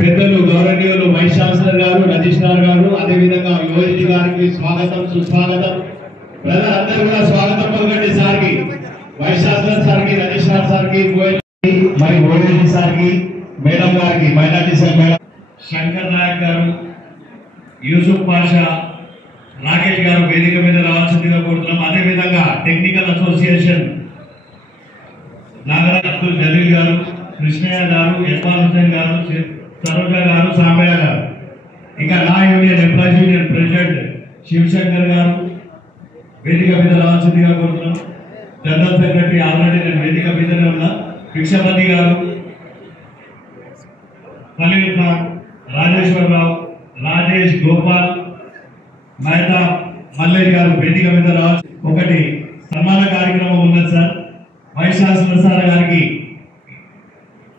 పెద్దలు గౌరవనీయులు vice chancellor గారు రజిస్ట్రార్ గారు, అదేవిధంగా యోజీ గారికి స్వాగతం సుస్వాగతం. ప్రజలందరూ కూడా స్వాగతం పలకండి సార్కి, వైస్ ఛాన్సలర్ సార్కి, రజిస్ట్రార్ సార్కి, మరి ఓఎల్జీ సార్కి, మేడం గారికి, minority cell madam Shankar Nayak గారు, యూసుఫ్ పాషా, రాకేష్ గారు వేదిక మీద రావాల్సిందిగా కోరుతున్నాం. అదేవిధంగా టెక్నికల్ అసోసియేషన్ నాగరాజ్ అబ్దుల్ జలీల్ గారు, కృష్ణయ్య గారు, ఇర్ఫాన్ హుసేన్ గారు, సరోజ గారు, సాంబయ్య గారు, ఇంకా నా union employees union president Shivashankar గారు వేదిక మీద రావాల్సిందిగా కోరుతున్నాం. జనరల్ సెక్రటరీ ఆల్రెడీ నేను వేదిక మీదనే ఉన్నా, భిక్షపతి గారు, ఖలీల్ ఖాన్, రాజేశ్వరరావు, రాజేష్, గోపాల్, మెహతా, మల్లేష్ గారు వేదిక మీద రావాలి. ఒకటి సన్మాన కార్యక్రమం ఉన్నది సార్. వైస్ ఛాన్సలర్ సార్ గారికి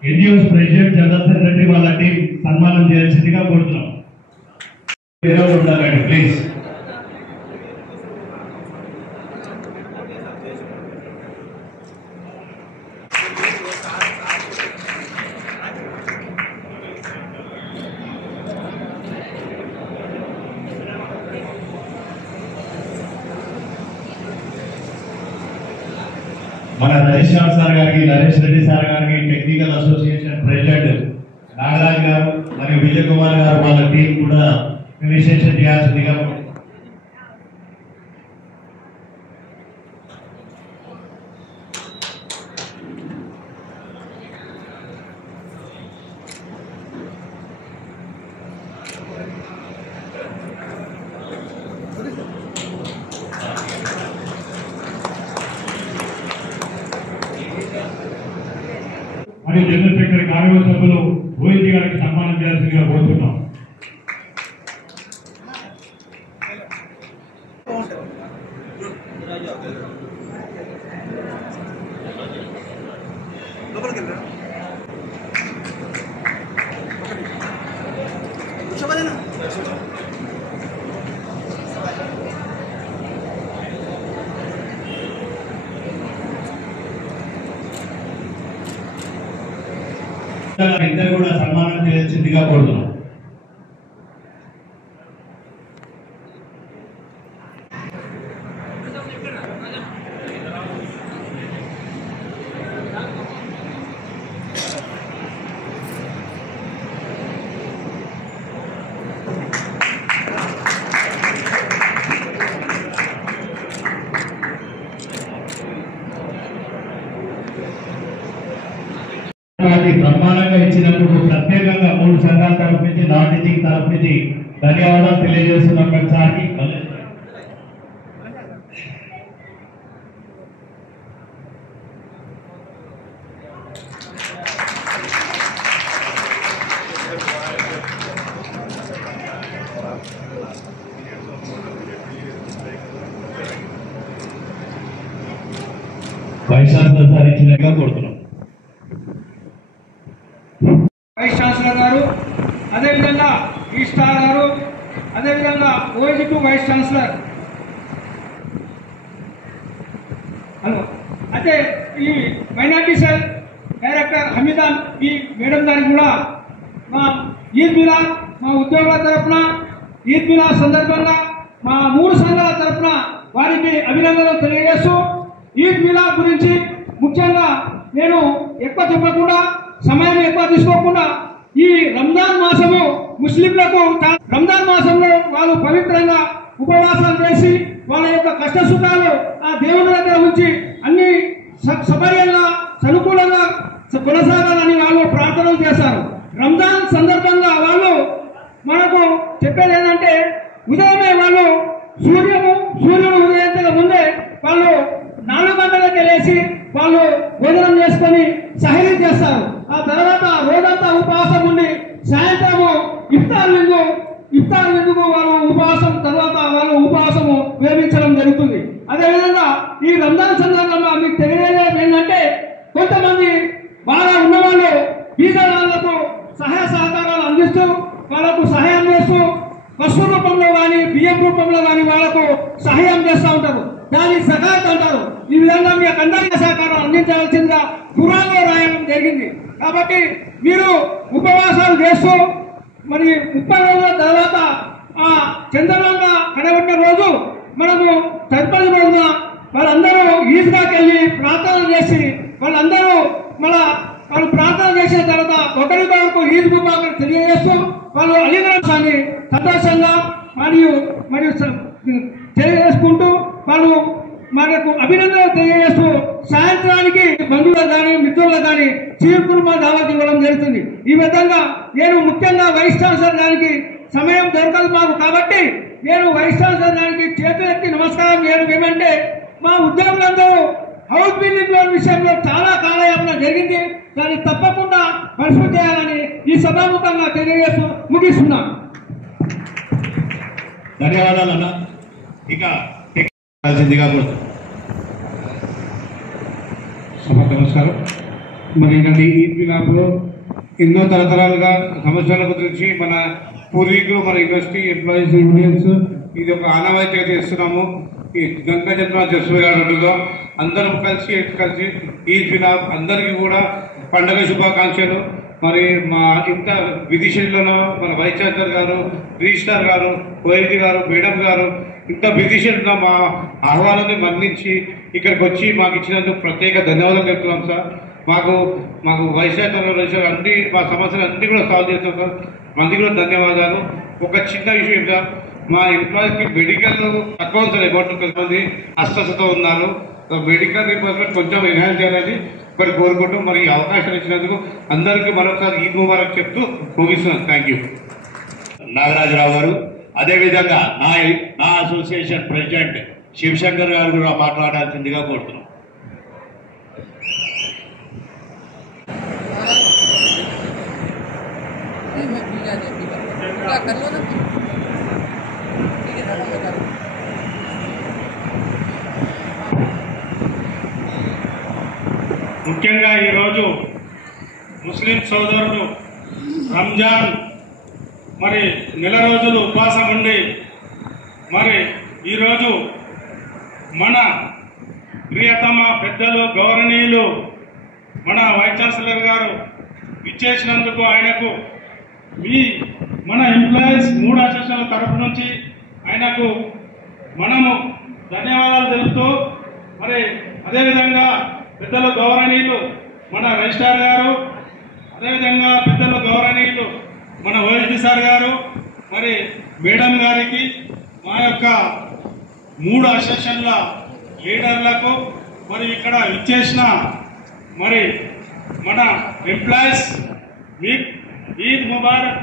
ఎన్జిఓస్ ప్రెసిడెంట్, జనరల్ సెక్రటరీ వాళ్ళ టీం సన్మానం చేయాల్సిందిగా కోరుతున్నాం. ఉండాలండి ప్లీజ్. మన రజిస్ట్రార్ సార్ గారికి, నరేష్ రెడ్డి సార్ గారికి, టెక్నికల్ అసోసియేషన్ ప్రెసిడెంట్ నాగరాజ్ గారు మరియు విజయ్ కుమార్ గారు వాళ్ళ టీం కూడా ఇనిషియేషన్ చేయాల్సిందిగా. మరియు జనరల్ సెక్రటరీ కార్యవర్గ సభ్యులు ఓఎల్జీ గారికి సన్మానం చేయాల్సిందిగా కోరుతున్నాం. ఇద్దరు కూడా సన్మానం చేయాల్సిందిగా కోరుతున్నాం. బ్రహ్మాండంగా ఇచ్చినప్పుడు ప్రత్యేకంగా 3 సంఘాల తరఫు నుంచి, నాటికి తరఫు నుంచి ధన్యవాదాలు తెలియజేస్తున్నాం సార్కి. వైస్ ఛాన్సలర్ సార్ ఇచ్చినట్టుగా కోరుతున్నాం. వైస్ ఛాన్సలర్ గారు, అదేవిధంగా ఈ స్టార్ గారు, అదేవిధంగా ఓఎల్జీ వైస్ ఛాన్సలర్. హలో, అయితే ఈ మైనార్టీ సెల్ డైరెక్టర్ హమీదాన్ ఈ మేడం గారికి కూడా మా ఈద్ మిలాద్, మా ఉద్యోగుల తరఫున ఈద్ మిలాద్ సందర్భంగా మా 3 సంఘాల తరఫున వారికి అభినందనలు తెలియజేస్తూ, ఈద్ మిలాద్ గురించి ముఖ్యంగా నేను ఎక్కువ చెప్పకుండా, సమయం ఎక్కువ తీసుకోకుండా, ఈ రంజాన్ మాసము ముస్లింలకు రంజాన్ మాసంలో వాళ్ళు పవిత్రంగా ఉపవాసాలు చేసి వాళ్ళ యొక్క కష్ట సుఖాలు ఆ దేవుని దగ్గర ఉంచి అన్ని సబర్యంగా అనుకూలంగా కొనసాగాలని వాళ్ళు ప్రార్థనలు చేశారు. రంజాన్ సందర్భంగా వాళ్ళు మనకు చెప్పేది ఏంటంటే, ఉదయమే వాళ్ళు సూర్యుడు ఉదయించక ముందే వాళ్ళు 4 గంటలకే లేచి వాళ్ళు భోజనం చేసుకొని సహరీ చేస్తారు. ఆ తర్వాత రోజంతా ఉపవాసం ఉండి సాయంత్రము ఇఫ్తార్ విందుకు వాళ్ళు ఉపవాసం, తర్వాత వాళ్ళు ఉపవాసము విరమించడం జరుగుతుంది. అదేవిధంగా ఈ రంజాన్ సందర్భంగా మీకు తెలియజేయడం ఏంటంటే, కొంతమంది బాగా ఉన్నవాళ్ళు బీద వాళ్లకు సహాయ సహకారాలు అందిస్తూ వాళ్ళకు సహాయం చేస్తూ వస్తు రూపంలో కానీ బియ్యం రూపంలో కానీ వాళ్ళకు సహాయం చేస్తూ ఉంటారు. దాన్ని సకాత్ అంటారు. ఈ విధంగా మీకు అందరికీ సహకారం అందించవలసిందిగా ఖురాన్లో రాయడం జరిగింది. కాబట్టి మీరు ఉపవాసాలు చేస్తూ మరి 30 రోజుల తర్వాత ఆ చంద్రమంగ కనబడిన రోజు మనము తదుపరి రోజున వాళ్ళందరూ ఈద్గాకి వెళ్ళి ప్రార్థన చేసి వాళ్ళందరూ వాళ్ళు ప్రార్థన చేసిన తర్వాత ఒకరికొకరికి ఈద్ ముబారక్ తెలియజేస్తూ వాళ్ళు అలీగ్రాన్ని సంతోషంగా మరియు తెలియజేసుకుంటూ వాళ్ళు మనకు అభినందనలు తెలియజేస్తూ సాయంత్రానికి బంధువులకు కానీ మిత్రులకు కానీ చీకుర్మా దావత్ ఇవ్వడం జరుగుతుంది. ఈ విధంగా నేను ముఖ్యంగా వైస్ ఛాన్సలర్ గారికి సమయం దొరకదు మాకు కాబట్టి నేను వైస్ ఛాన్సలర్ గారికి చేతులెత్తి నమస్కారం చేయడం ఏమంటే మా ఉద్యోగులందరూ హౌస్ బిల్డింగ్ లోన్ విషయంలో చాలా కాలయాపన జరిగింది. దాన్ని తప్పకుండా పరిశీలన చేయాలని ఈ సభాముఖంగా తెలియజేస్తూ ముగిస్తున్నాను. ధన్యవాదాలు అన్న. ఇక నమస్కారం. మరి ఈద్ మిలాద్లో ఎన్నో తరతరాలుగా సంవత్సరాల గురించి మన పూర్వీకులు మన యూనివర్సిటీ ఎంప్లాయీస్ యూనియన్స్ ఇది ఒక ఆనవాయితీగా చేస్తున్నాము. ఈ గంగా జన్మ జస్వగాడులో అందరం కలిసి ఈద్ మిలాద్ అందరికీ కూడా పండుగ శుభాకాంక్షలు. మరి మా ఇంత విధిషన్లలో మన వైస్ ఛాన్సలర్ గారు, రిజిస్ట్రార్ గారు, ఓఎల్జీ గారు, మేడం గారు ఇంత విధిషన్లో మా ఆహ్వానాన్ని మన్నించి ఇక్కడికి వచ్చి మాకు ఇచ్చినందుకు ప్రత్యేక ధన్యవాదాలు చెప్తున్నాం సార్. మాకు వైస్ ఛాన్సలర్ అన్ని మా సమస్యలు అన్నీ కూడా సాల్వ్ చేస్తాం సార్. మంది కూడా ధన్యవాదాలు. ఒక చిన్న విషయం సార్, మా ఎంప్లాయీస్కి మెడికల్ తక్కువ సార్ అమౌంట్ కొంతమంది అస్వస్థత ఉన్నారు. మెడికల్ రిపోర్ట్మెంట్ కొంచెం ఎన్హాన్స్ చేయాలని ఇక్కడ కోరుకుంటూ మరి ఈ అవకాశం ఇచ్చినందుకు అందరికీ మరొకసారి ఈద్ ముబారక్ చెప్తూ ముగిస్తున్నాను. Thank you. నాగరాజరావు గారు, అదేవిధంగా నా అసోసియేషన్ ప్రెసిడెంట్ శివశంకర్ గారు కూడా మాట్లాడాల్సిందిగా కోరుతున్నాం. ముఖ్యంగా ఈరోజు ముస్లిం సోదరులు రంజాన్ మరి నెల రోజులు ఉపవాసం ఉండి మరి ఈరోజు మన ప్రియతమ పెద్దలు గౌరవనీయులు మన వైస్ ఛాన్సలర్ గారు ఇచ్చేసినందుకు ఆయనకు మన ఎంప్లాయీస్ 3 అసోసియేషన్ల తరఫు నుంచి ఆయనకు మనము ధన్యవాదాలు తెలుపుతూ మరి అదేవిధంగా పెద్దలు గౌరవనీయులు మన రిజిస్ట్రార్ గారు, అదేవిధంగా పెద్దలు గౌరవనీయులు మన ఓఎల్టీ సార్ గారు, మరి మేడం గారికి, మా యొక్క 3 అసోసియేషన్ల లీడర్లకు, మరి ఇక్కడ ఇచ్చేసిన మరి మన ఎంప్లాయీస్ ఈద్ ముబారక్.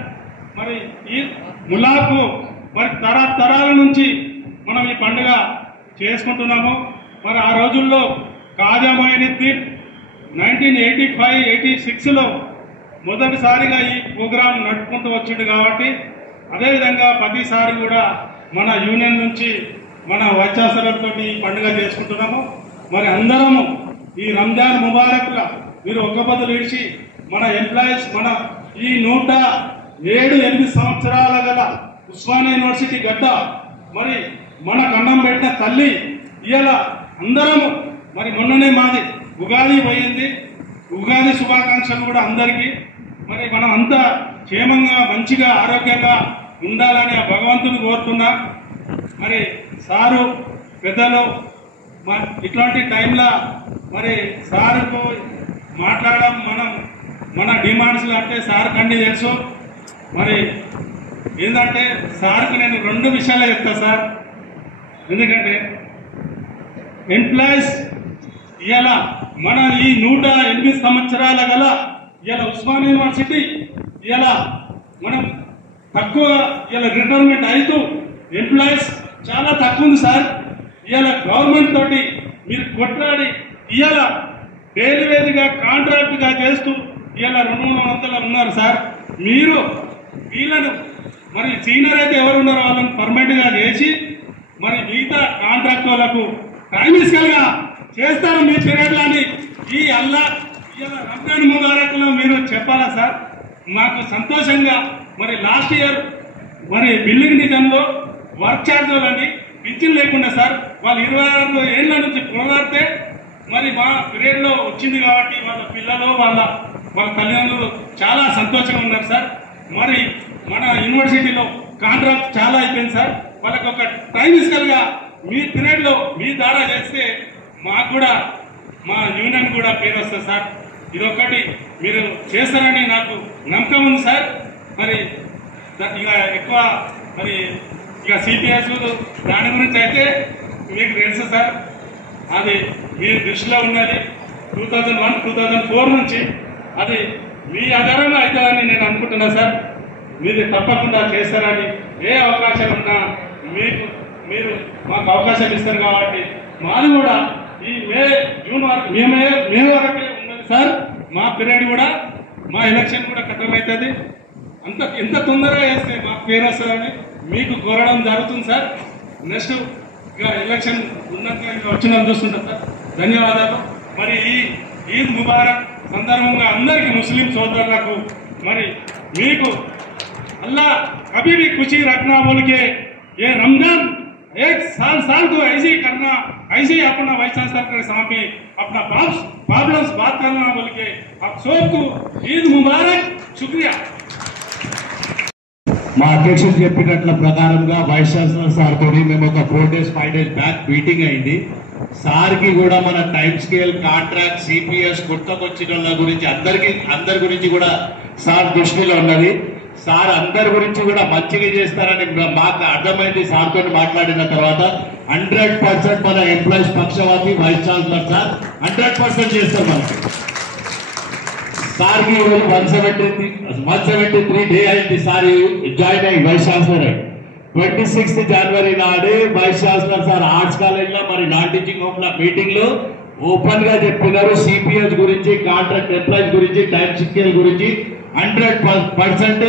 మరి ఈద్ ములాకు మరి తరతరాల నుంచి మనం ఈ పండుగ చేసుకుంటున్నాము. మరి ఆ రోజుల్లో ఖాజా మొయినుద్దీన్ 1985-86లో మొదటిసారిగా ఈ ప్రోగ్రాం నడుపుకుంటూ వచ్చిండు కాబట్టి అదేవిధంగా ప్రతిసారి కూడా మన యూనియన్ నుంచి మన వైస్ ఛాన్సలర్తో ఈ పండుగ చేసుకుంటున్నాము. మరి అందరము ఈ రంజాన్ ముబారక్గా మీరు ఒక్క బదులు ఇడిచి మన ఎంప్లాయీస్ మన ఈ 107-8 సంవత్సరాల గల ఉస్మానియా యూనివర్సిటీ గడ్డ మరి మన కన్నం పెట్టిన తల్లి ఇవాళ అందరము మరి మొన్ననే మాది ఉగాది పోయింది. ఉగాది శుభాకాంక్షలు కూడా అందరికీ. మరి మనం అంతా క్షేమంగా మంచిగా ఆరోగ్యంగా ఉండాలని ఆ భగవంతుని కోరుతున్నా. మరి సారు పెద్దలు ఇట్లాంటి టైంలో మరి సార్కు మాట్లాడడం మన డిమాండ్స్లు అంటే సార్ కండి తెలుసు. మరి ఏంటంటే సార్కి నేను 2 విషయాలే చెప్తా సార్. ఎందుకంటే ఎంప్లాయీస్ ఇలా మన ఈ 108 సంవత్సరాల గల ఇలా ఉస్మానియా యూనివర్సిటీ ఇలా మనం తక్కువ ఇలా రిటైర్మెంట్ అవుతూ ఎంప్లాయీస్ చాలా తక్కువ ఉంది సార్. ఇలా గవర్నమెంట్ తోటి మీరు కొట్లాడి ఇలా డైలీ వేజ్గా కాంట్రాక్ట్గా చేస్తూ ఇలా 200-300 ఉన్నారు సార్. మీరు వీళ్ళను మరి సీనియర్ అయితే ఎవరు ఉన్నారో వాళ్ళని పర్మనెంట్గా చేసి మరి మిగతా కాంట్రాక్ట్ వాళ్ళకు టైమిస్కల్గా చేస్తారు మీ పీరియడ్లని ఈ ఇలా రంజాన్ ముబారక్లో మీరు చెప్పాలా సార్. మాకు సంతోషంగా మరి లాస్ట్ ఇయర్ మరి బిల్డింగ్ నిజంలో వర్క్ ఛార్జ్ వాళ్ళని పింఛన్ లేకుండా సార్ వాళ్ళు 26 ఏళ్ళ నుంచి కొనలాడితే మరి మా పీరియడ్లో వచ్చింది కాబట్టి వాళ్ళ పిల్లలు వాళ్ళ వాళ్ళ తల్లిదండ్రులు చాలా సంతోషంగా ఉన్నారు సార్. మరి మన యూనివర్సిటీలో కాంట్రాక్ట్ చాలా అయిపోయింది సార్. వాళ్ళకి ఒక టైం ఇస్కల్గా మీ పీరియడ్లో మీ ద్వారా చేస్తే మాకు కూడా మా యూనియన్ కూడా పేరు వస్తుంది సార్. ఇదొక్కటి మీరు చేస్తారని నాకు నమ్మకం ఉంది సార్. మరి ఇక ఎక్కువ మరి ఇక సిపిఎస్ దాని గురించి అయితే మీకు తెలుసు సార్, అది మీ దృష్టిలో ఉన్నది. 2001, 2004 నుంచి అది మీ ఆధారంగా అవుతుందని నేను అనుకుంటున్నా సార్. మీరు తప్పకుండా చేస్తారని, ఏ అవకాశం ఉన్నా మీరు మాకు అవకాశం ఇస్తారు కాబట్టి మాది కూడా ఈ జూన్ వరకు మే వరకే ఉన్నది సార్. మా పీరియడ్ కూడా మా ఎలక్షన్ కూడా ఖతం అవుతుంది. ఎంత తొందరగా వేస్తే మాకు పేరు వస్తుందని మీకు కోరడం జరుగుతుంది సార్. నెక్స్ట్ ఇక ఎలక్షన్ ఉన్నాక వచ్చిన చూస్తుంటాం సార్. ధన్యవాదాలు. మరి ఈ ఈద్ ముబారక్ సందర్భంగా అందరికీ ముస్లిం సోదరులకు మరి మీకు अल्लाह कभी भी खुशी रखना बोल के ये रमजान एक साल को ऐसे ही करना, ऐसे ही अपना वाइस चांसलर के सामने अपना प्रॉब्लम्स बात करना बोल के आप सबको ईद मुबारक. शुक्रिया. మా అధ్యక్షుడు చెప్పినట్ల ప్రకారంగా వైస్ ఛాన్సలర్ సార్ తోని మేము ఒక 4 days 5 days బ్యాక్ మీటింగ్ అయింది. సార్కి కూడా మన టైం స్కేల్, కాంట్రాక్ట్, సిపిఎస్, కొత్తకొచ్చిన వాళ్ళ గురించి అందరి గురించి కూడా సార్ దృష్టిలో ఉన్నది. సార్ అందరి గురించి కూడా మంచిగా చేస్తారని మాకు అర్థమైంది. సార్తో మాట్లాడిన తర్వాత 100% మన ఎంప్లాయీస్ పక్షవాతి వైస్ ఛాన్సలర్ సార్ 100% చేస్తారు. మనకి సార్కి 173 డే అయింది సార్ జాయిన్ అయ్యి వైస్ ఛాన్సలర్ అయ్యి. 26 జనవరి నాడే వైస్ ఛాన్సలర్ సార్ ఆర్ట్స్ కాలేజ్లో మరి నాన్ టీచింగ్ హోమ్ మీటింగ్ లో ఓపెన్ గా చెప్పినారు. సిపిఎస్ గురించి, కాంట్రాక్ట్ ఎంప్లాయీస్ గురించి, టైం స్కేల్ గురించి 100%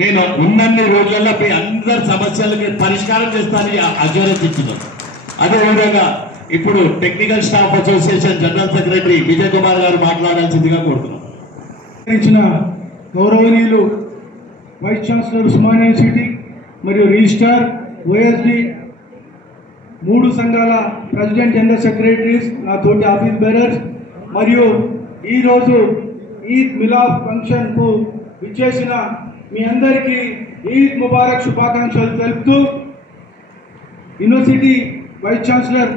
నేను ఉన్నన్ని రోజులలో మీ అందరి సమస్యలకి పరిష్కారం చేస్తానని అష్యూరెన్స్ ఇచ్చినాను. అదేవిధంగా ఇప్పుడు technical staff association general secretary Vijay Kumar గారు మాట్లాడాల్సిందిగా కోరుతున్నాను. గౌరవనీయులు వైస్ ఛాన్సలర్ ఉస్మానియా యూనివర్సిటీ మరియు రిజిస్ట్రార్, ఓఎస్డి, 3 సంఘాల ప్రెసిడెంట్ జనరల్ సెక్రటరీస్, నా తోటి ఆఫీస్ బేరర్స్ మరియు ఈరోజు ఈద్ మిలాద్ ఫంక్షన్కు విచ్చేసిన మీ అందరికీ ఈద్ ముబారక్ శుభాకాంక్షలు తెలుపుతూ, యూనివర్సిటీ వైస్ ఛాన్సలర్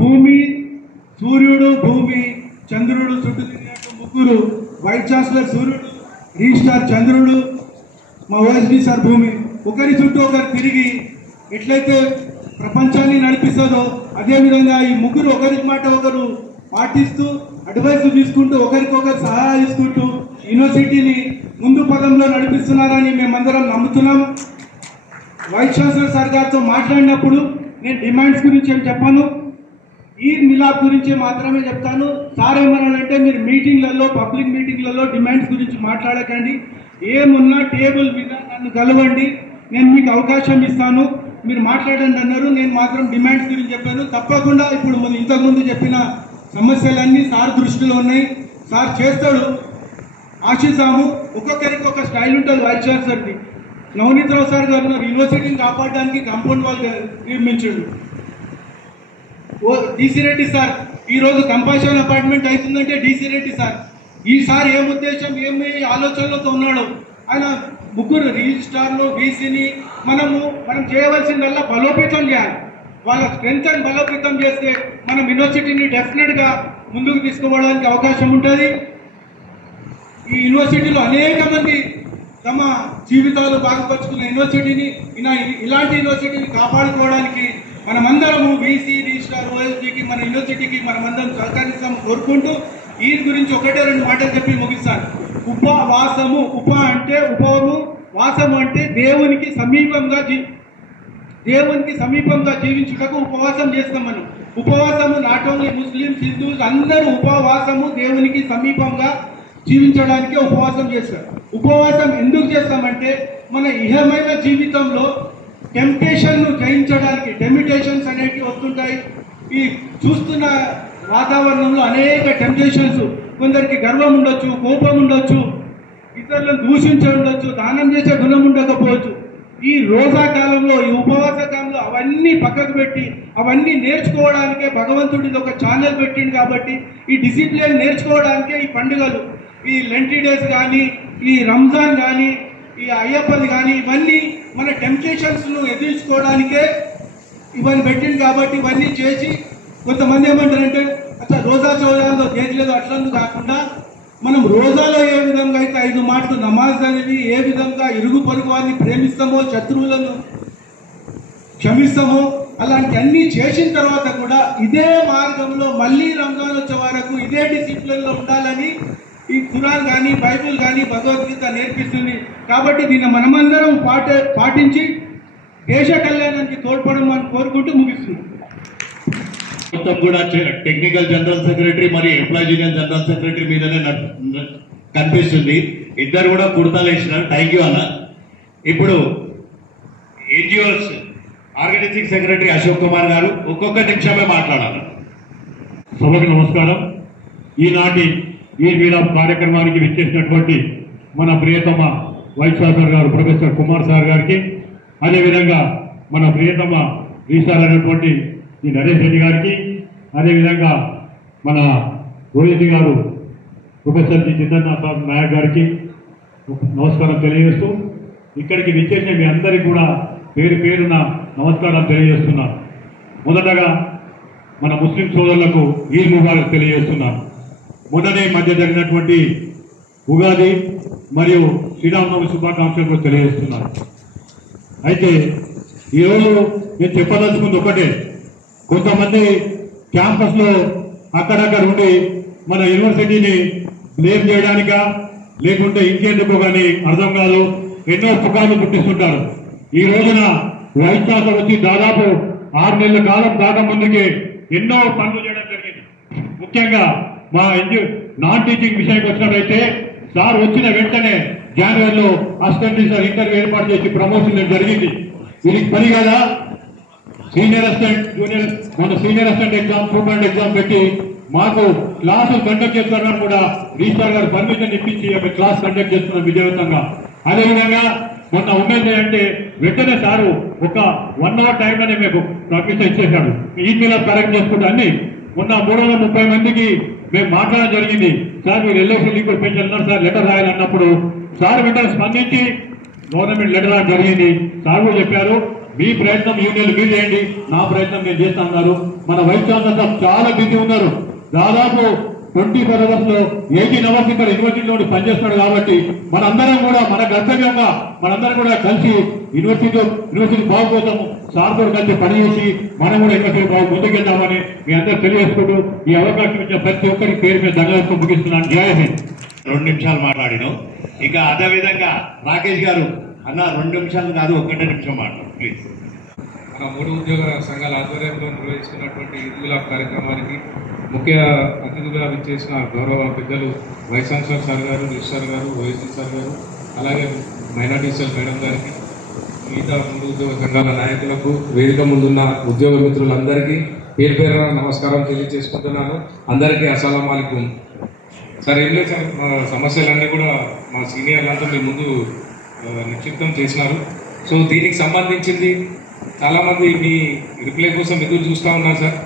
భూమి, సూర్యుడు, భూమి, చంద్రుడు చుట్టూ తిరిగినట్టు ముగ్గురు, వైస్ ఛాన్సలర్ సూర్యుడు, రిజిస్ట్రార్ చంద్రుడు, మా ఓఎస్డి సార్ భూమి, ఒకరి చుట్టూ ఒకరు తిరిగి ఎట్లయితే ప్రపంచాన్ని నడిపిస్తుందో అదేవిధంగా ఈ ముగ్గురు ఒకరి మాట ఒకరు పాటిస్తూ, అడ్వైస్ తీసుకుంటూ, ఒకరికొకరు సహాయం తీసుకుంటూ యూనివర్సిటీని ముందు పదంలో నడిపిస్తున్నారని మేమందరం నమ్ముతున్నాం. వైస్ ఛాన్సలర్ సార్ గారితో మాట్లాడినప్పుడు నేను డిమాండ్స్ గురించి ఏం చెప్పాను, ఈద్ మిలాద్ గురించి మాత్రమే చెప్తాను. సార్ ఏమన్నాడంటే మీరు మీటింగ్లలో, పబ్లిక్ మీటింగ్లలో డిమాండ్స్ గురించి మాట్లాడకండి, ఏమున్నా టేబుల్ మీద నన్ను కలవండి, నేను మీకు అవకాశం ఇస్తాను, మీరు మాట్లాడండి అన్నారు. నేను మాత్రం డిమాండ్స్ గురించి చెప్పాను. తప్పకుండా ఇప్పుడు ఇంతకుముందు చెప్పిన సమస్యలన్నీ సార్ దృష్టిలో ఉన్నాయి, సార్ చేస్తాడు, ఆశిస్తాము. ఒక్కొక్కరికి ఒక స్టైల్ ఉంటుంది వైస్ ఛాన్సలర్ది. నవనీత్ రావు సార్ గారు యూనివర్సిటీని కాపాడడానికి కాంపౌండ్ వాళ్ళు నిర్మించాడు. డీసీ రెడ్డి సార్ ఈరోజు కంపాషన్ అపార్ట్మెంట్ అవుతుందంటే డీసీ రెడ్డి సార్ ఈసారి ఏం ఉద్దేశం, ఏమి ఆలోచనలతో ఉన్నాడు ఆయన. ముగ్గురు రిజిస్ట్రార్లు, బీసీని మనం చేయవలసిందల్లా బలోపేతం చేయాలి. వాళ్ళ స్ట్రెంత్ అని బలోపేతం చేస్తే మనం యూనివర్సిటీని డెఫినెట్గా ముందుకు తీసుకోవడానికి అవకాశం ఉంటుంది. ఈ యూనివర్సిటీలో అనేక మంది తమ జీవితాలు బాగుపరుచుకున్న యూనివర్సిటీని, ఇలాంటి యూనివర్సిటీని కాపాడుకోవడానికి మనమందరము బీసీ, రిజిస్ట్రార్, ఓఎస్డీకి, మన యూనివర్సిటీకి మనమందరం సహకరిస్తాము కోరుకుంటూ ఈయన గురించి 1-2 మాటలు చెప్పి ముగిస్తాను. ఉపవాసము, అంటే ఉపవము, వాసము అంటే దేవునికి సమీపంగా జీవించుటకు ఉపవాసం చేస్తాం మనం. ఉపవాసము నాట్ ఓన్లీ ముస్లిమ్స్, హిందూస్ అందరూ ఉపవాసము దేవునికి సమీపంగా జీవించడానికే ఉపవాసం చేస్తారు. ఉపవాసం ఎందుకు చేస్తామంటే మన ఇహమైన జీవితంలో టెంప్టేషన్ను జయించడానికి. టెంప్టేషన్స్ అనేవి వస్తుంటాయి. ఈ చూస్తున్న వాతావరణంలో అనేక టెంప్టేషన్స్, కొందరికి గర్వం ఉండొచ్చు, కోపం ఉండొచ్చు, ఇతరులను దూషించ ఉండొచ్చు, దానం చేసే గుణం ఉండకపోవచ్చు. ఈ రోజా కాలంలో, ఈ ఉపవాస కాలంలో అవన్నీ పక్కకు పెట్టి అవన్నీ నేర్చుకోవడానికే భగవంతుడిది ఒక ఛానల్ పెట్టిండు. కాబట్టి ఈ డిసిప్లిన్ నేర్చుకోవడానికే ఈ పండుగలు. ఈ లెంటీ డేస్ కానీ, ఈ రంజాన్ కానీ, ఈ అయ్యప్పది కానీ, ఇవన్నీ మన టెంప్టేషన్స్ను ఎదుర్కోవడానికే ఇవన్నీ పెట్టింది. కాబట్టి ఇవన్నీ చేసి కొంతమంది ఏమంటారంటే అట్లా రోజా చోదాలో చేయలేదు అట్లా కాకుండా మనం రోజాలో ఏ విధంగా అయితే 5 మాటలు నమాజ్ చదివి ఏ విధంగా ఇరుగు పొరుగు వారిని ప్రేమిస్తామో, శత్రువులను క్షమిస్తామో, అలాంటి అన్ని చేసిన తర్వాత కూడా ఇదే మార్గంలో మళ్ళీ రంజాన్ వచ్చే వరకు ఇదే డిసిప్లిన్లో ఉండాలని ఈ ఖురాన్ కానీ, బైబిల్ కానీ, భగవద్గీత నేర్పిస్తుంది. కాబట్టి దీన్ని మనమందరం పాటించి దేశ కళ్యాణానికి తోడ్పడమని కోరుకుంటూ ముగిస్తున్నాం. మొత్తం కూడా టెక్నికల్ జనరల్ సెక్రటరీ మరియు ఎంప్లాయీస్ యూనియన్ జనరల్ సెక్రటరీ మీదనే కనిపిస్తుంది. ఇద్దరు కూడా కుర్తాలు వేసినారు. థ్యాంక్ యూ అన్న. ఇప్పుడు NGOs organising secretary Ashok Kumar గారు ఒక్కొక్క నిమిషమే మాట్లాడాలి. సభకు నమస్కారం. ఈనాటి ఈ మీలాప్ కార్యక్రమానికి విచ్చేసినటువంటి మన ప్రియతమ వైస్ ఛాన్సలర్ గారు ప్రొఫెసర్ కుమార్ సార్ గారికి, అదేవిధంగా మన ప్రియతమ రిజిస్ట్రార్ అయినటువంటి ఈ నరేష్ రెడ్డి గారికి, అదేవిధంగా మన ఓఎస్డీ గారు ప్రొఫెసర్ జి జితేంద్రనాథ్ నాయక్ గారికి నమస్కారం తెలియజేస్తూ, ఇక్కడికి విచ్చేసిన మీ అందరికీ కూడా పేరు పేరున నమస్కారం తెలియజేస్తున్నాను. మొదటగా మన ముస్లిం సోదరులకు ఈద్ ముబారక్ తెలియజేస్తున్నాను. మొన్ననే మధ్య జరిగినటువంటి ఉగాది మరియు శ్రీరామనవమి శుభాకాంక్షలు కూడా తెలియజేస్తున్నాను. అయితే ఈరోజు నేను చెప్పదలుచుకుంది ఒకటే, కొంతమంది క్యాంపస్లో అక్కడక్కడ ఉండి మన యూనివర్సిటీని బ్లేమ్ చేయడానిక లేకుంటే ఇంకెందుకు కానీ అర్థం కాదు, ఎన్నో పుకార్లు పుట్టిస్తుంటారు. ఈ రోజున వైస్ ఛాన్సలర్ వచ్చి దాదాపు 6 నెలల కాలం దాకా ముందుకే ఎన్నో పనులు చేయడం జరిగింది. ముఖ్యంగా మా నాన్ టీచింగ్ విషయానికి వచ్చినట్లయితే సార్ వచ్చిన వెంటనే జనవరిలో అసిస్టెంట్ టీచర్ ఇంటర్వ్యూ ఏర్పాటు చేసి ప్రమోషన్ జరిగింది. ఇది పని కదా, సీనియర్ అసిస్టెంట్, జూనియర్, మన senior assistant exam, student exam పెట్టి మాకు క్లాసులు కండక్ట్ చేస్తున్నారని కూడా రిజిస్ట్రార్ గారు పర్మిషన్ ఇప్పించి క్లాస్ కండక్ట్ చేస్తున్నాం విజయవంతంగా. అదేవిధంగా మొన్న ఉమెన్స్ డే అంటే వెంటనే సారు ఒక 1 hour టైంలోనే మీకు పర్మిషన్ ఇచ్చేశాడు. ఈ మీద కరెక్ట్ చేసుకుంటూ అన్ని మొన్న 330 మందికి మేము మాట్లాడడం జరిగింది. సార్ మీరు ఎల్ఐసి లీగల్ పెన్షన్ అన్నారు సార్, లెటర్ రాయాలన్నప్పుడు సార్ వెంటనే స్పందించి గవర్నమెంట్ లెటర్ రాయడం జరిగింది. సార్ కూడా చెప్పారు మీ ప్రయత్నం యూనియన్లు మీరు చేయండి, నా ప్రయత్నం నేను చేస్తా ఉన్నారు. మన వైస్ ఛాన్సలర్ చాలా బిజీ ఉన్నారు. దాదాపు 24 hours లో 18 hours ఇక్కడ యూనివర్సిటీలో పనిచేస్తున్నాడు. కాబట్టి మనందరం కూడా మన కర్తవ్యంగా మనందరం కూడా కలిసి యూనివర్సిటీ బాగుపోతాము. సార్ కూడా కలిసి పనిచేసి మనం కూడా యూనివర్సిటీ బాగు ముందుకెళ్తామని మీ అందరూ తెలియజేసుకుంటూ ఈ అవకాశం ఇచ్చిన ప్రతి ఒక్కరికి పేరు మీద ధన్యవాదాలు ముగిస్తున్నాను. జై హింద్. 2 నిమిషాలు మాట్లాడినాం. ఇక అదే విధంగా రాకేష్ గారు అన్న 2 నిమిషాలు కాదు 1 నిమిషం మాట్లాడు ప్లీజ్. మన 3 ఉద్యోగ సంఘాల ఆధ్వర్యంలో నిర్వహిస్తున్నటువంటి ఈద్ మిలాద్ కార్యక్రమానికి ముఖ్య అతిథులుగా విచ్చేసిన గౌరవ పెద్దలు వైస్ ఛాన్సలర్ సార్ గారు, రిజిస్ట్రార్ గారు, ఓఎస్డీ సార్ గారు, అలాగే మైనార్టీ సెల్ మేడం గారికి, మిగతా 3 ఉద్యోగ సంఘాల నాయకులకు, వేదిక ముందున్న ఉద్యోగ మిత్రులందరికీ పేరు పేరున నమస్కారం తెలియజేసుకుంటున్నాను. అందరికీ అస్సలాము అలైకుం. సార్ ఏం లేదు సార్, మా సమస్యలన్నీ కూడా మా సీనియర్లంతా మీ ముందు నిక్షిప్తం చేసినారు. సో దీనికి సంబంధించింది చాలామంది మీ రిప్లై కోసం ఎదురు చూస్తూ ఉన్నారు సార్.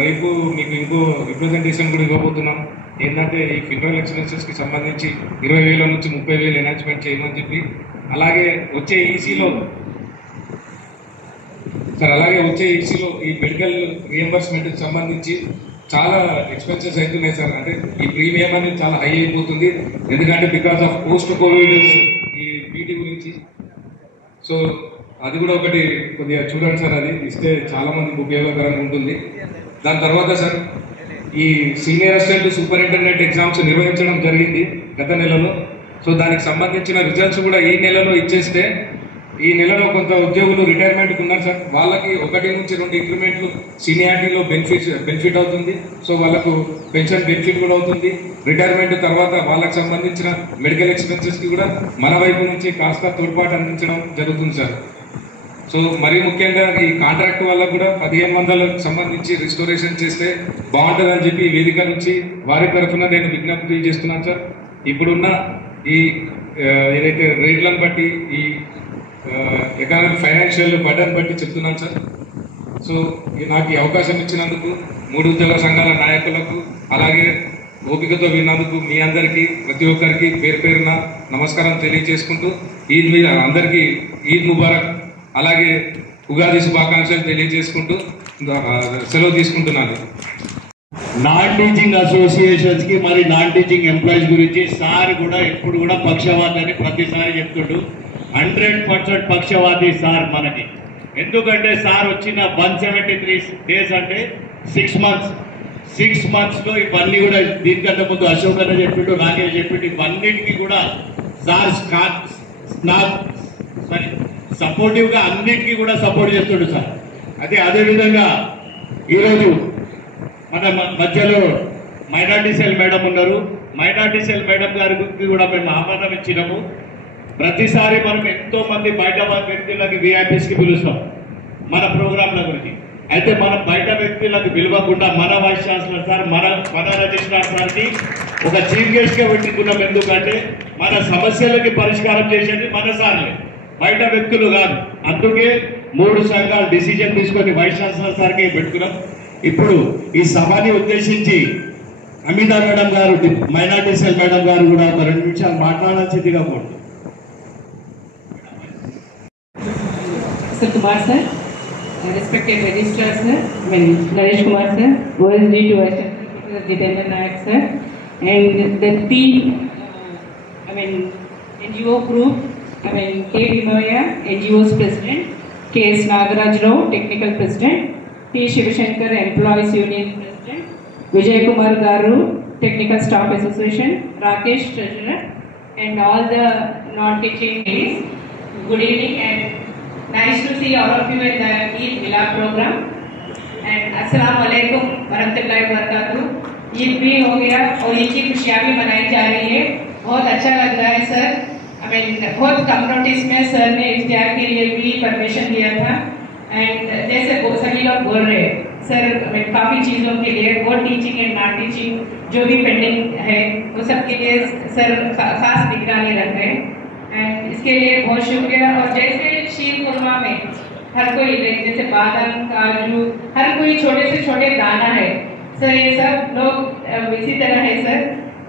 రేపు మీకు ఇంకో రిప్రజెంటేషన్ కూడా ఇవ్వబోతున్నాం. ఏంటంటే ఈ ఫినరల్ ఎక్స్పెన్సెస్కి సంబంధించి 20,000 నుంచి 30,000 ఎనాన్స్మెంట్ చేయమని చెప్పి, అలాగే వచ్చే ఈసీలో ఈ మెడికల్ రియంబర్స్మెంట్కి సంబంధించి చాలా ఎక్స్పెన్సెస్ అవుతున్నాయి సార్. అంటే ఈ ప్రీమియం అనేది చాలా హై అయిపోతుంది, ఎందుకంటే బికాస్ ఆఫ్ పోస్ట్ కోవిడ్ ఈ పీటీ గురించి. సో అది కూడా ఒకటి కొద్దిగా చూడండి సార్, అది ఇస్తే చాలా మందికి ఉపయోగకరంగా ఉంటుంది. దాని తర్వాత సార్ ఈ సీనియర్ అసిస్టెంట్ సూపరింటెండెంట్ ఎగ్జామ్స్ నిర్వహించడం జరిగింది గత నెలలో. సో దానికి సంబంధించిన రిజల్ట్స్ కూడా ఈ నెలలో ఇచ్చేస్తే, ఈ నెలలో కొంత ఉద్యోగులు రిటైర్మెంట్కి ఉన్నారు సార్, వాళ్ళకి 1 నుంచి 2 ఇంక్రిమెంట్లు సీనియారిటీలో బెనిఫిట్ అవుతుంది. సో వాళ్ళకు పెన్షన్ బెనిఫిట్ కూడా అవుతుంది. రిటైర్మెంట్ తర్వాత వాళ్ళకి సంబంధించిన మెడికల్ ఎక్స్పెన్సెస్కి కూడా మన వైపు నుంచి కాస్త తోడ్పాటు అందించడం జరుగుతుంది సార్. సో మరీ ముఖ్యంగా ఈ కాంట్రాక్ట్ వాళ్ళకు కూడా 1500లకు సంబంధించి రిస్టోరేషన్ చేస్తే బాగుంటుందని చెప్పి ఈ వేదిక నుంచి వారి తరఫున నేను విజ్ఞప్తి చేస్తున్నాను సార్. ఇప్పుడున్న ఈ ఏదైతే రేట్లను బట్టి, ఈ ఎకనామిక్ ఫైనాన్షియల్ బర్డన్ బట్టి చెప్తున్నాను సార్. సో నాకు ఈ అవకాశం ఇచ్చినందుకు 3 ఉద్యోగ సంఘాల నాయకులకు, అలాగే ఓపికతో విన్నందుకు మీ అందరికీ ప్రతి ఒక్కరికి పేరు పేరున నమస్కారం తెలియజేసుకుంటూ ఈద్ మీద అందరికీ ఈద్ ముబారక్, అలాగే ఉగాది శుభాకాంక్షలు తెలియజేసుకుంటూ సెలవు తీసుకుంటున్నాను. నాన్ టీచింగ్ అసోసియేషన్స్ కి మరి నాన్ టీచింగ్ ఎంప్లాయీస్ గురించి సార్ కూడా ఎప్పుడు కూడా పక్షవాది అని ప్రతిసారి చెప్తుండు. 100% పక్షవాది సార్ మనకి. ఎందుకంటే సార్ వచ్చిన 173 days అంటే 6 months లో ఇవన్నీ కూడా దీనికంటే ముందు అశోక్ అన్న చెప్పిండు, నాగేష్ చెప్పిండు, ఇవన్నిటికీ కూడా సార్ సపోర్టివ్ గా అన్నిటికీ కూడా సపోర్ట్ చేస్తుండు సార్. అదేవిధంగా ఈరోజు మన మధ్యలో మైనార్టీ సెల్ మేడం ఉన్నారు. మైనార్టీ సెల్ మేడం గారికి కూడా మేము ఆహ్వానం ఇచ్చినాము. ప్రతిసారి మనం ఎంతో మంది బయట వ్యక్తులకి విఐపీస్కి పిలుస్తాం మన ప్రోగ్రాంల గురించి. అయితే మనం బయట వ్యక్తులకు పిలవకుండా మన వైస్ ఛాన్సలర్ సార్, మన రిజిస్ట్రార్ సార్కి ఒక చీఫ్ గెస్ట్ గా పెట్టుకున్నాం. ఎందుకంటే మన సమస్యలకి పరిష్కారం చేసేది మన సార్లే, బయట వ్యక్తులు కాదు. అందుకే 3 సంఘాలు డిసిజన్ తీసుకొని వైస్ ఛాన్సలర్ సార్కి పెట్టుకున్నాం. ఇప్పుడు ఈ సభని ఉద్దేశించి అమితా మేడం గారు, మైనార్టీ సెల్ మేడం గారు కూడా ఒక 2 నిమిషాలు మాట్లాడాల్సిందిగా కోరుతున్నాం. Sir Kumar sir, respected registrar sir, Naresh Kumar sir, OSD to Vice Chancellor Jitendra Nayak sir, and the team, NGO group, K. Vimaya, NGO's President, K.S. Nagaraj Rao, Technical President, T. Shivashankar, Employees Union President, Vijay Kumar Garu, Technical Staff Association, Rakesh Treasurer, and all the non-teaching ladies. Good evening and nice to see all of you in the Eid Milad program. And Assalamu alaikum warahmatullahi wabarakatuh. Eid भी हो गया और ईद की खुशियाँ भी मनाई जा रही है. बहुत अच्छा लग रहा है सर. बहुत कम नोटिस में सर ने इफ्तियार के लिए भी परमिशन दिया था. एंड जैसे सभी लोग बोल रहे हैं सर, काफ़ी चीज़ों के लिए वो टीचिंग एंड नॉन टीचिंग जो भी पेंडिंग है वो सब के लिए सर खास निगरानी रख रहे हैं. एंड इसके लिए बहुत शुक्रिया. और जैसे शीर खुरमा में हर कोई जैसे बादाम, काजू, हर कोई छोटे से छोटे दाना है सर, ये सब लोग इसी तरह है सर.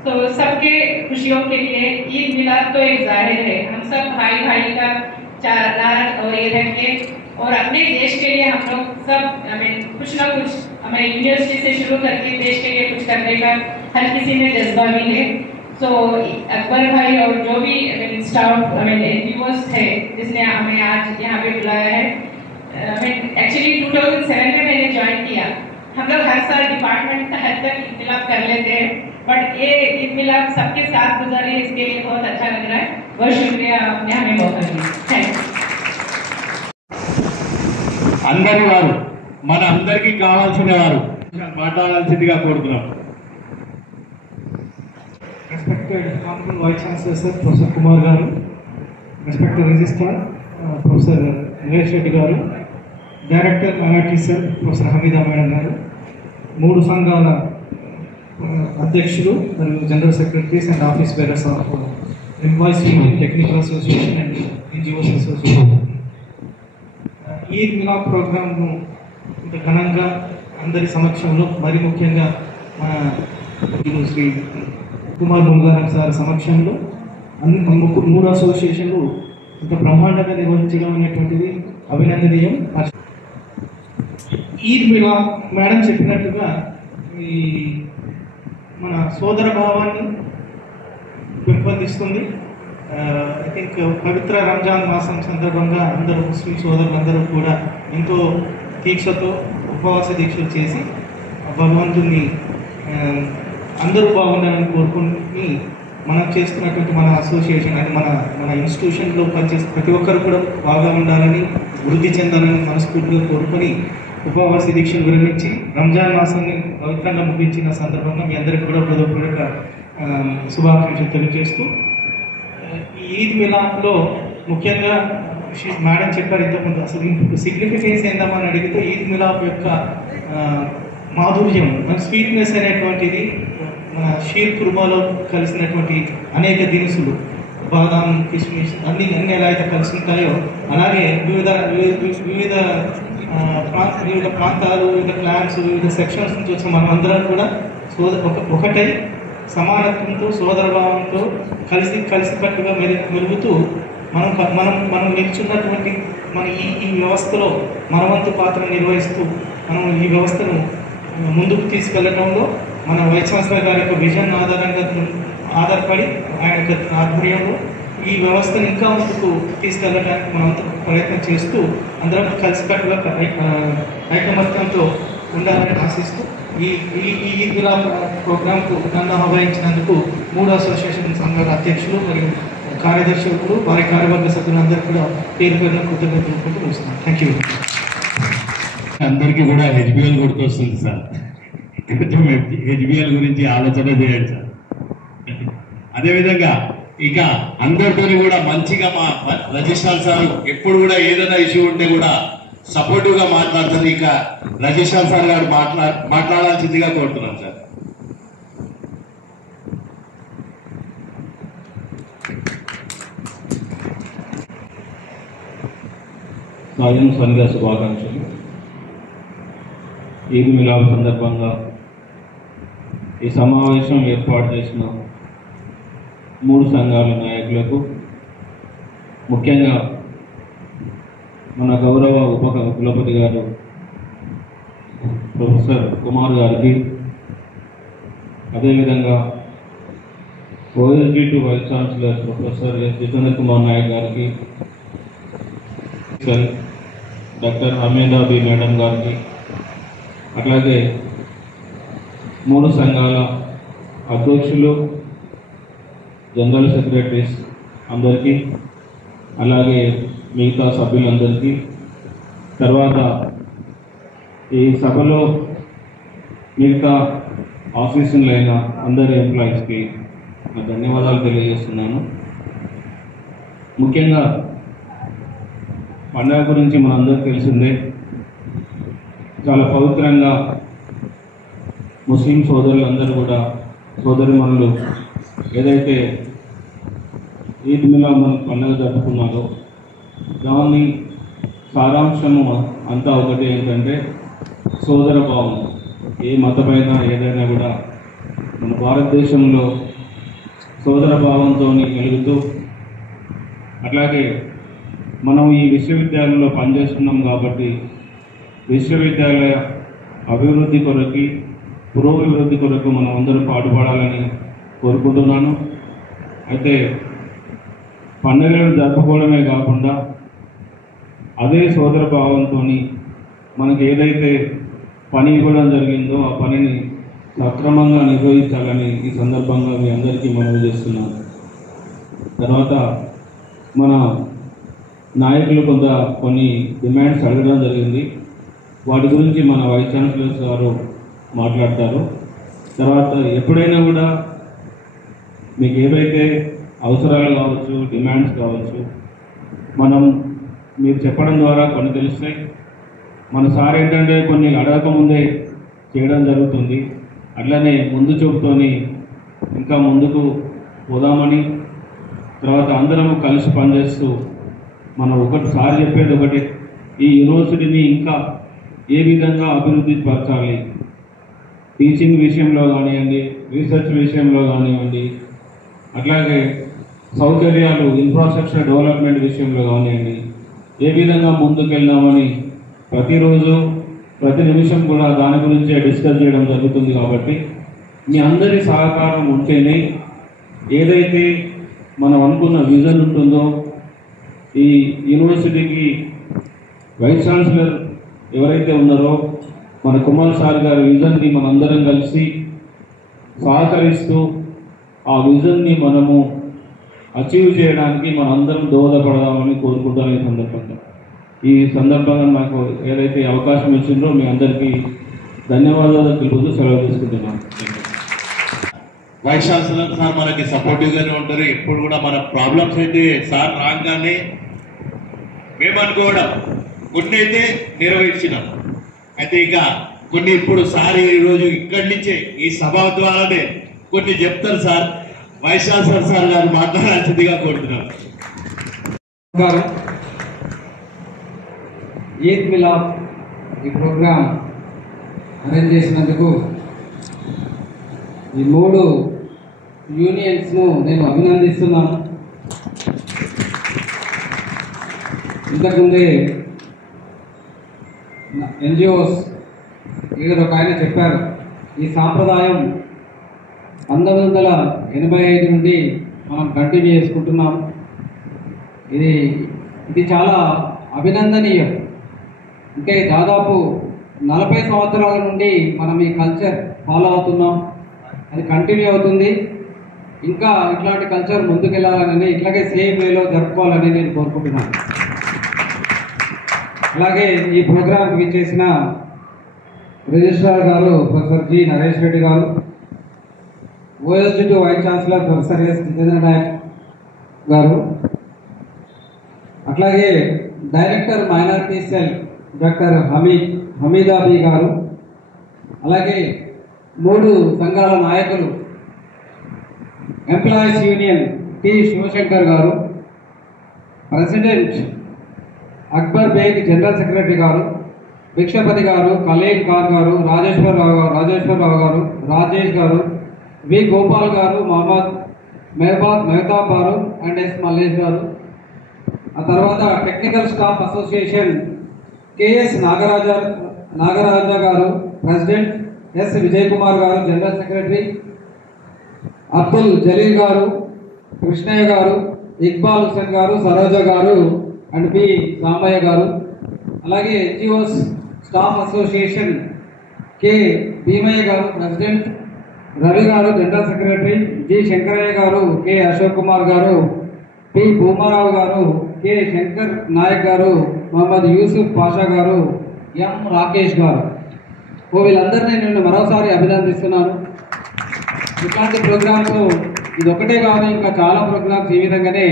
तो सबके खुशियों के लिए ईद मिलाद तो एक जाहिर है, हम सब भाई भाई का नारा और ये रखिए. और अपने देश के लिए हम लोग सब कुछ ना कुछ हमें यूनिवर्सिटी से शुरू करके देश के लिए कुछ करने का हर किसी में जज्बा भी है. तो अकबर भाई और जो भी स्टाफ एनजीओस है जिसने हमें आज यहाँ पे बुलाया है. एक्चुअली 2007 में मैंने ज्वाइन किया. हम लोग हर साल डिपार्टमेंट का हद तक ईद मिलाद कर लेते हैं, बट ये ईद मिलाद सबके साथ गुजारे, इसके लिए बहुत अच्छा लग रहा है. बहुत शुक्रिया आपने हमें मौका दिया. Thank you. అందరి వారు మన అందరికీ కావాల్సిన వారు మాట్లాడాల్సిందిగా కోరుతున్నాం. Respected Honorable Vice Chancellor Sir, Professor Kumar Garu, Respected Registrar, Professor Naresh Reddy Garu, Director Minority Cell, Professor Hamida Madam Garu, 3 సంఘాల అధ్యక్షులు మరియు general secretaries and office bearers of employees union, technical association and NGOs association. Eid Milad ప్రోగ్రామ్ను ఇంత ఘనంగా అందరి సమక్షంలో, మరి ముఖ్యంగా మన శ్రీ కుమార్ ముల్గారం సార్ సమక్షంలో 3 అసోసియేషన్లు ఇంత బ్రహ్మాండంగా నిర్వహించడం అనేటువంటిది అభినందనీయం. ఈద్ మిలాద్ మేడం చెప్పినట్టుగా ఈ మన సోదర భావాన్ని పెంపొందిస్తుంది. ఐ థింక్ పవిత్ర రంజాన్ మాసం సందర్భంగా అందరూ ముస్లిం సోదరులందరూ కూడా ఎంతో దీక్షతో ఉపవాస దీక్షలు చేసి భగవంతుని అందరూ బాగుండాలని కోరుకుని మనం చేస్తున్నటువంటి మన అసోసియేషన్ అంటే మన ఇన్స్టిట్యూషన్లో పనిచేసే ప్రతి ఒక్కరు కూడా బాగా ఉండాలని, వృద్ధి చెందాలని మనస్ఫూర్తిగా కోరుకొని ఉపవాస దీక్షలు విరమించి రంజాన్ మాసాన్ని పవిత్రంగా ముగించిన సందర్భంగా మీ అందరికీ కూడా హృదయపూర్వక శుభాకాంక్షలు తెలియజేస్తూ, ఈ ఈద్ మిలాద్లో ముఖ్యంగా మేడం చెప్పారు ఇంతకుముందు, అసలు సిగ్నిఫికెన్స్ ఏందామని అడిగితే ఈద్ మిలాద్ యొక్క మాధుర్యం, మన స్వీట్నెస్ అనేటువంటిది మన షీర్ కుర్మాలో కలిసినటువంటి అనేక దినుసులు, బాదాం, కిస్మిస్ అన్ని ఎలా అయితే కలిసి ఉంటాయో అలాగే వివిధ ప్రాంతాలు, వివిధ క్లాన్స్, వివిధ సెక్షన్స్ నుంచి వచ్చిన మనం అందరం కూడా ఒకటై సమానత్వంతో సోదరభావంతో కలిసికట్టుగా మెలుగుతూ మనం నిల్చున్నటువంటి మన ఈ వ్యవస్థలో మనవంతు పాత్ర నిర్వహిస్తూ మనం ఈ వ్యవస్థను ముందుకు తీసుకెళ్లడంలో మన వైస్ ఛాన్సలర్ గారి యొక్క విజన్ ఆధారపడి ఆయన యొక్క ఆధ్వర్యంలో ఈ వ్యవస్థను ఇంకా ముందుకు తీసుకెళ్ళడానికి మనం ప్రయత్నం చేస్తూ అందరం కలిసికట్టుగా ఐకమత్యంతో ఉండాలని ఆశిస్తూ ఈ ఈద్ మిలాద్ ప్రోగ్రాంకు నన్ను ఆహ్వానించినందుకు 3 అసోసియేషన్ సంఘాల అధ్యక్షులు మరియు కార్యదర్శులు వారి కార్యవర్గ సభ్యులందరూ కూడా పేరు పేరున కృతజ్ఞతలు తెలుస్తున్నాను. Thank you. అందరికీ కూడా హెచ్బిఎల్ గుర్తొస్తుంది సార్. కొంచెం హెచ్బిఎల్ గురించి ఆలోచన చేయండి సార్. అదేవిధంగా ఇక అందరితో కూడా మంచిగా మా రజిస్ట్రార్ సార్ ఎప్పుడు కూడా ఏదైనా ఇష్యూ ఉంటే కూడా సపోర్టివ్ గా మాట్లాడుతుంది. ఇక రజిస్ట్రార్ సార్ గారు మాట్లాడాల్సిందిగా కోరుతున్నాం సార్. సాయం సంఘ శుభాకాంక్షలు. ఈద్ మిలాద్ సందర్భంగా ఈ సమావేశం ఏర్పాటు చేసిన 3 సంఘాల నాయకులకు, ముఖ్యంగా మన గౌరవ ఉప కులపతి గారు ప్రొఫెసర్ కుమార్ గారికి, అదేవిధంగా OSD to vice chancellor professor S Jitendra Kumar Nayak గారికి, డాక్టర్ హమీదా బి మేడం గారికి, అట్లాగే 3 సంఘాల అధ్యక్షులు, జనరల్ సెక్రటరీస్ అందరికీ, అలాగే మిగతా సభ్యులందరికీ, తర్వాత ఈ సభలో మిగతా ఆఫీసులైన అందరి ఎంప్లాయీస్కి నా ధన్యవాదాలు తెలియజేస్తున్నాను. ముఖ్యంగా పండుగ గురించి మనందరికీ తెలిసిందే. చాలా పవిత్రంగా ముస్లిం సోదరులందరూ కూడా, సోదరిమణులు ఏదైతే ఈద్ మిలాద్ మన పండుగ జరుపుకున్నారో దాన్ని సారాంశము అంతా ఒకటి ఏంటంటే సోదర భావం. ఏ మతమైనా ఏదైనా కూడా మన భారతదేశంలో సోదర భావంతో మెలుగుతూ, అట్లాగే మనం ఈ విశ్వవిద్యాలయంలో పనిచేస్తున్నాం కాబట్టి విశ్వవిద్యాలయ అభివృద్ధి కొరకు, పురోభివృద్ధి కొరకు మనం అందరూ పాటుపడాలని కోరుకుంటున్నాను. అయితే పండుగలను జరుపుకోవడమే కాకుండా అదే సోదర భావంతో మనకి ఏదైతే పని ఇవ్వడం జరిగిందో ఆ పనిని సక్రమంగా నిర్వహించాలని ఈ సందర్భంగా మీ అందరికీ మనవి చేస్తున్నాను. తర్వాత మన నాయకులు కొన్ని డిమాండ్స్ అడగడం జరిగింది. వాటి గురించి మన వైస్ ఛాన్సలర్స్ గారు మాట్లాడతారు. తర్వాత ఎప్పుడైనా కూడా మీకు ఏవైతే అవసరాలు కావచ్చు, డిమాండ్స్ కావచ్చు, మీరు చెప్పడం ద్వారా కొన్ని తెలుస్తాయి. మన సార్ ఏంటంటే కొన్ని అడగకముందే చేయడం జరుగుతుంది. అట్లనే ముందు చూపుతోని ఇంకా ముందుకు పోదామని, తర్వాత అందరం కలిసి పనిచేస్తూ మనం ఒకటిసారి చెప్పేది ఒకటి, ఈ యూనివర్సిటీని ఇంకా ఏ విధంగా అభివృద్ధి పరచాలి, టీచింగ్ విషయంలో కానివ్వండి, రీసెర్చ్ విషయంలో కానివ్వండి, అట్లాగే సౌకర్యాలు, ఇన్ఫ్రాస్ట్రక్చర్ డెవలప్మెంట్ విషయంలో కానివ్వండి, ఏ విధంగా ముందుకెళ్దామని ప్రతిరోజు ప్రతి నిమిషం కూడా దాని గురించే డిస్కస్ చేయడం జరుగుతుంది. కాబట్టి మీ అందరి సహకారం ఉంటేనే ఏదైతే మనం అనుకున్న విజన్ ఉంటుందో, ఈ యూనివర్సిటీకి వైస్ ఛాన్సలర్ ఎవరైతే ఉన్నారో మన కుమార్ సార్ గారి విజన్ని మనందరం కలిసి సహకరిస్తూ ఆ విజన్ని మనము అచీవ్ చేయడానికి మనందరం దోహదపడదామని కోరుకుంటాను. ఈ సందర్భంగా నాకు ఏదైతే అవకాశం ఇచ్చిందో మీ అందరికీ ధన్యవాదాలు తెలుపుతూ సెలవు తీసుకుంటున్నాను. వైస్ ఛాన్సలర్ సార్ మనకి సపోర్టివ్ గానే ఉంటారు. ఎప్పుడు కూడా మన ప్రాబ్లమ్స్ అయితే సార్ రాగానే మేము అనుకోవడం కొన్ని అయితే నిర్వహించినాం. అయితే ఇక కొన్ని ఇప్పుడు సార్ ఈరోజు ఇక్కడి నుంచే ఈ సభ ద్వారానే కొన్ని చెప్తారు సార్. వైస్ ఛాన్సలర్ సార్ గారు మాట్లాడాల్సిందిగా కోరుతున్నాం. ఈద్ మిలాద్ ఈ ప్రోగ్రాం అరేంజ్ చేసినందుకు ఈ 3 యూనియన్స్ను నేను అభినందిస్తున్నాను. ఇంతకుముందే ఎన్జిఓస్ ఇక్కడ ఒక ఆయన చెప్పారు, ఈ సాంప్రదాయం 1985 నుండి మనం కంటిన్యూ చేసుకుంటున్నాం. ఇది చాలా అభినందనీయం. అంటే దాదాపు 40 సంవత్సరాల నుండి మనం ఈ కల్చర్ ఫాలో అవుతున్నాం. అది కంటిన్యూ అవుతుంది. ఇంకా ఇట్లాంటి కల్చర్ ముందుకెళ్ళాలని, ఇట్లాగే సేమ్ వేలో జరుపుకోవాలని నేను కోరుకుంటున్నాను. అలాగే ఈ ప్రోగ్రాంకి విచ్చేసిన రిజిస్ట్రార్ గారు ప్రొఫెసర్ జి నరేష్ రెడ్డి గారు, OSD2 vice chancellor professor S Jitendra Nayak గారు, అట్లాగే director minority cell doctor Hamidabi గారు, అలాగే 3 సంఘాల నాయకులు ఎంప్లాయీస్ యూనియన్ టి శివశంకర్ గారు, president Akbar Baig general secretary గారు, భిక్షపతి గారు, కలీల్ ఖాన్ గారు, రాజేశ్వరరావు గారు, రాజేష్ గారు, వి గోపాల్ గారు, మహమ్మద్ మెహతాబ్ గారు అండ్ ఎస్ మల్లేష్ గారు. ఆ తర్వాత technical staff association KS Nagaraja గారు ప్రెసిడెంట్, ఎస్ విజయ్ కుమార్ గారు జనరల్ సెక్రటరీ, అబ్దుల్ జలీల్ గారు, కృష్ణయ్య గారు, ఇక్బాల్ హుసేన్ గారు, సరోజ గారు అండ్ పి సాంబయ్య గారు. అలాగే NGOs staff association K Bheemaiah గారు ప్రెసిడెంట్, రవి గారు జనరల్ సెక్రటరీ, జి శంకరయ్య గారు, కె అశోక్ కుమార్ గారు, పి భూమారావు గారు, కె శంకర్ నాయక్ గారు, మహమ్మద్ యూసుఫ్ పాషా గారు, ఎం రాకేష్ గారు. వీళ్ళందరినీ నేను మరోసారి అభినందిస్తున్నాను. ఇట్లాంటి ప్రోగ్రామ్స్ ఇది ఒకటే కాదు, ఇంకా చాలా ప్రోగ్రామ్స్ ఈ విధంగానే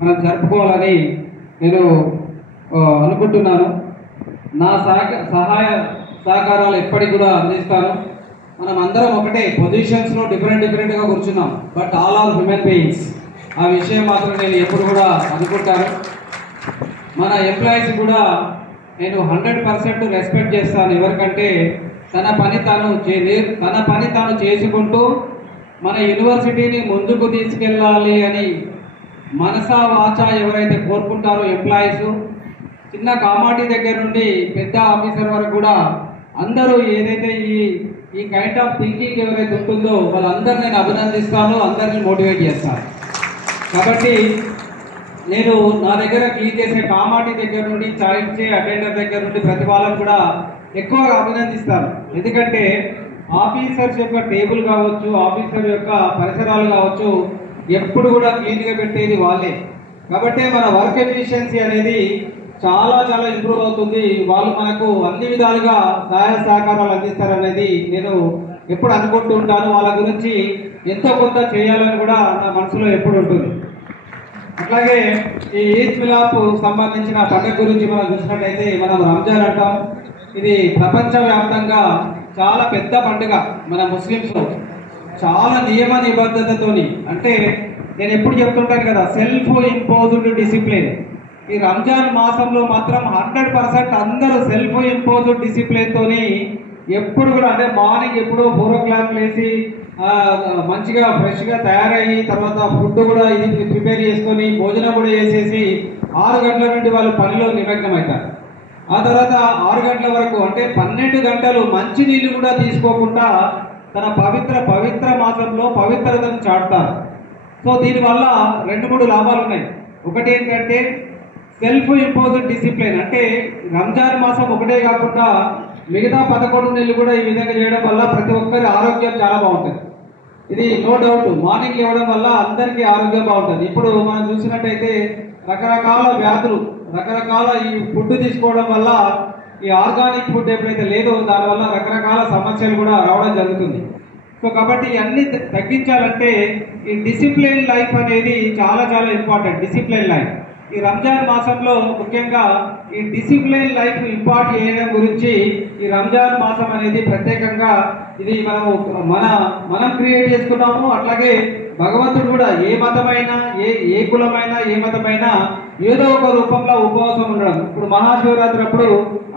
మనం జరుపుకోవాలని నేను అనుకుంటున్నాను. నా సహాయ సహకారాలు ఎప్పటికి కూడా అందిస్తాను. మనం అందరం ఒకటే పొజిషన్స్లో డిఫరెంట్గా కూర్చున్నాం, but all are human beings. ఆ విషయం మాత్రం నేను ఎప్పుడు కూడా అనుకుంటాను. మన ఎంప్లాయీస్ కూడా నేను 100% రెస్పెక్ట్ చేస్తాను. ఎవరికంటే తన పని తాను చేసుకుంటూ మన యూనివర్సిటీని ముందుకు తీసుకెళ్ళాలి అని మనసా వాచా ఎవరైతే కోరుకుంటారో ఎంప్లాయీస్, చిన్న కామాటి దగ్గర నుండి పెద్ద ఆఫీసర్ వరకు కూడా అందరూ ఏదైతే ఈ కైండ్ ఆఫ్ థింకింగ్ ఎవరైతే ఉంటుందో వాళ్ళందరూ నేను అభినందిస్తాను, అందరినీ మోటివేట్ చేస్తాను. కాబట్టి నేను నా దగ్గర క్లీన్ చేసే కామాటి దగ్గర నుండి, చాయించే అటెండర్ దగ్గర నుండి ప్రతి వాళ్ళని కూడా ఎక్కువగా అభినందిస్తాను. ఎందుకంటే ఆఫీసర్స్ యొక్క టేబుల్ కావచ్చు, ఆఫీసర్ యొక్క పరిసరాలు కావచ్చు, ఎప్పుడు కూడా క్లీన్గా పెట్టేది వాళ్ళే. కాబట్టి మన వర్క్ ఎఫిషియన్సీ అనేది చాలా ఇంప్రూవ్ అవుతుంది. వాళ్ళు మనకు అన్ని విధాలుగా సహాయ సహకారాలు అందిస్తారనేది నేను ఎప్పుడు అనుకుంటూ ఉంటాను. వాళ్ళ గురించి ఎంతో కొంత చేయాలని కూడా నా మనసులో ఎప్పుడు ఉంటుంది. అట్లాగే ఈ ఈద్ మిలాద్ సంబంధించిన పండుగ గురించి మనం చూసినట్టయితే మనం రంజాన్ అంటాం. ఇది ప్రపంచవ్యాప్తంగా చాలా పెద్ద పండుగ. మన ముస్లిమ్స్లో చాలా నియమ నిబద్ధతతోని, అంటే నేను ఎప్పుడు చెప్తుంటాను కదా, సెల్ఫ్ ఇంపోజ్డ్ డిసిప్లిన్. ఈ రంజాన్ మాసంలో మాత్రం 100% అందరూ సెల్ఫ్ ఇంపోజ్డ్ డిసిప్లిన్ తోని ఎప్పుడు కూడా, అంటే మార్నింగ్ ఎప్పుడో 4 o'clock లేచి మంచిగా ఫ్రెష్గా తయారయ్యి తర్వాత ఫుడ్ కూడా ఇది ప్రిపేర్ చేసుకొని భోజనం కూడా చేసేసి 6 గంటల నుండి వాళ్ళు పనిలో నిమగ్నం అవుతారు. ఆ తర్వాత 6 గంటల వరకు, అంటే 12 గంటలు మంచి నీళ్లు కూడా తీసుకోకుండా తన పవిత్ర మాసంలో పవిత్రతను చాటుతారు. సో దీనివల్ల 2-3 లాభాలు ఉన్నాయి. ఒకటి ఏంటంటే సెల్ఫ్ ఇంపోజ్డ్ డిసిప్లిన్, అంటే రంజాన్ మాసం ఒకటే కాకుండా మిగతా 11 నెలలు కూడా ఈ విధంగా చేయడం వల్ల ప్రతి ఒక్కరి ఆరోగ్యం చాలా బాగుంటుంది. ఇది నో డౌట్. మార్నింగ్ ఇవ్వడం వల్ల అందరికీ ఆరోగ్యం బాగుంటుంది. ఇప్పుడు మనం చూసినట్టయితే రకరకాల వ్యాధులు, రకరకాల ఈ ఫుడ్ తీసుకోవడం వల్ల, ఈ ఆర్గానిక్ ఫుడ్ ఎప్పుడైతే లేదో దానివల్ల రకరకాల సమస్యలు కూడా రావడం జరుగుతుంది. సో కాబట్టి అన్ని తగ్గించాలంటే ఈ డిసిప్లిన్ లైఫ్ అనేది చాలా ఇంపార్టెంట్. డిసిప్లిన్ లైఫ్ ఈ రంజాన్ మాసంలో ముఖ్యంగా ఈ డిసిప్లిన్ లైఫ్ ఇంపార్ట్ చేయడం గురించి ఈ రంజాన్ మాసం అనేది ప్రత్యేకంగా ఇది మనం క్రియేట్ చేసుకున్నాము. అట్లాగే భగవంతుడు కూడా ఏ మతమైనా, ఏ కులమైనా, ఏ మతమైనా ఏదో ఒక రూపంలో ఉపవాసం ఉండడం. ఇప్పుడు మహాశివరాత్రి అప్పుడు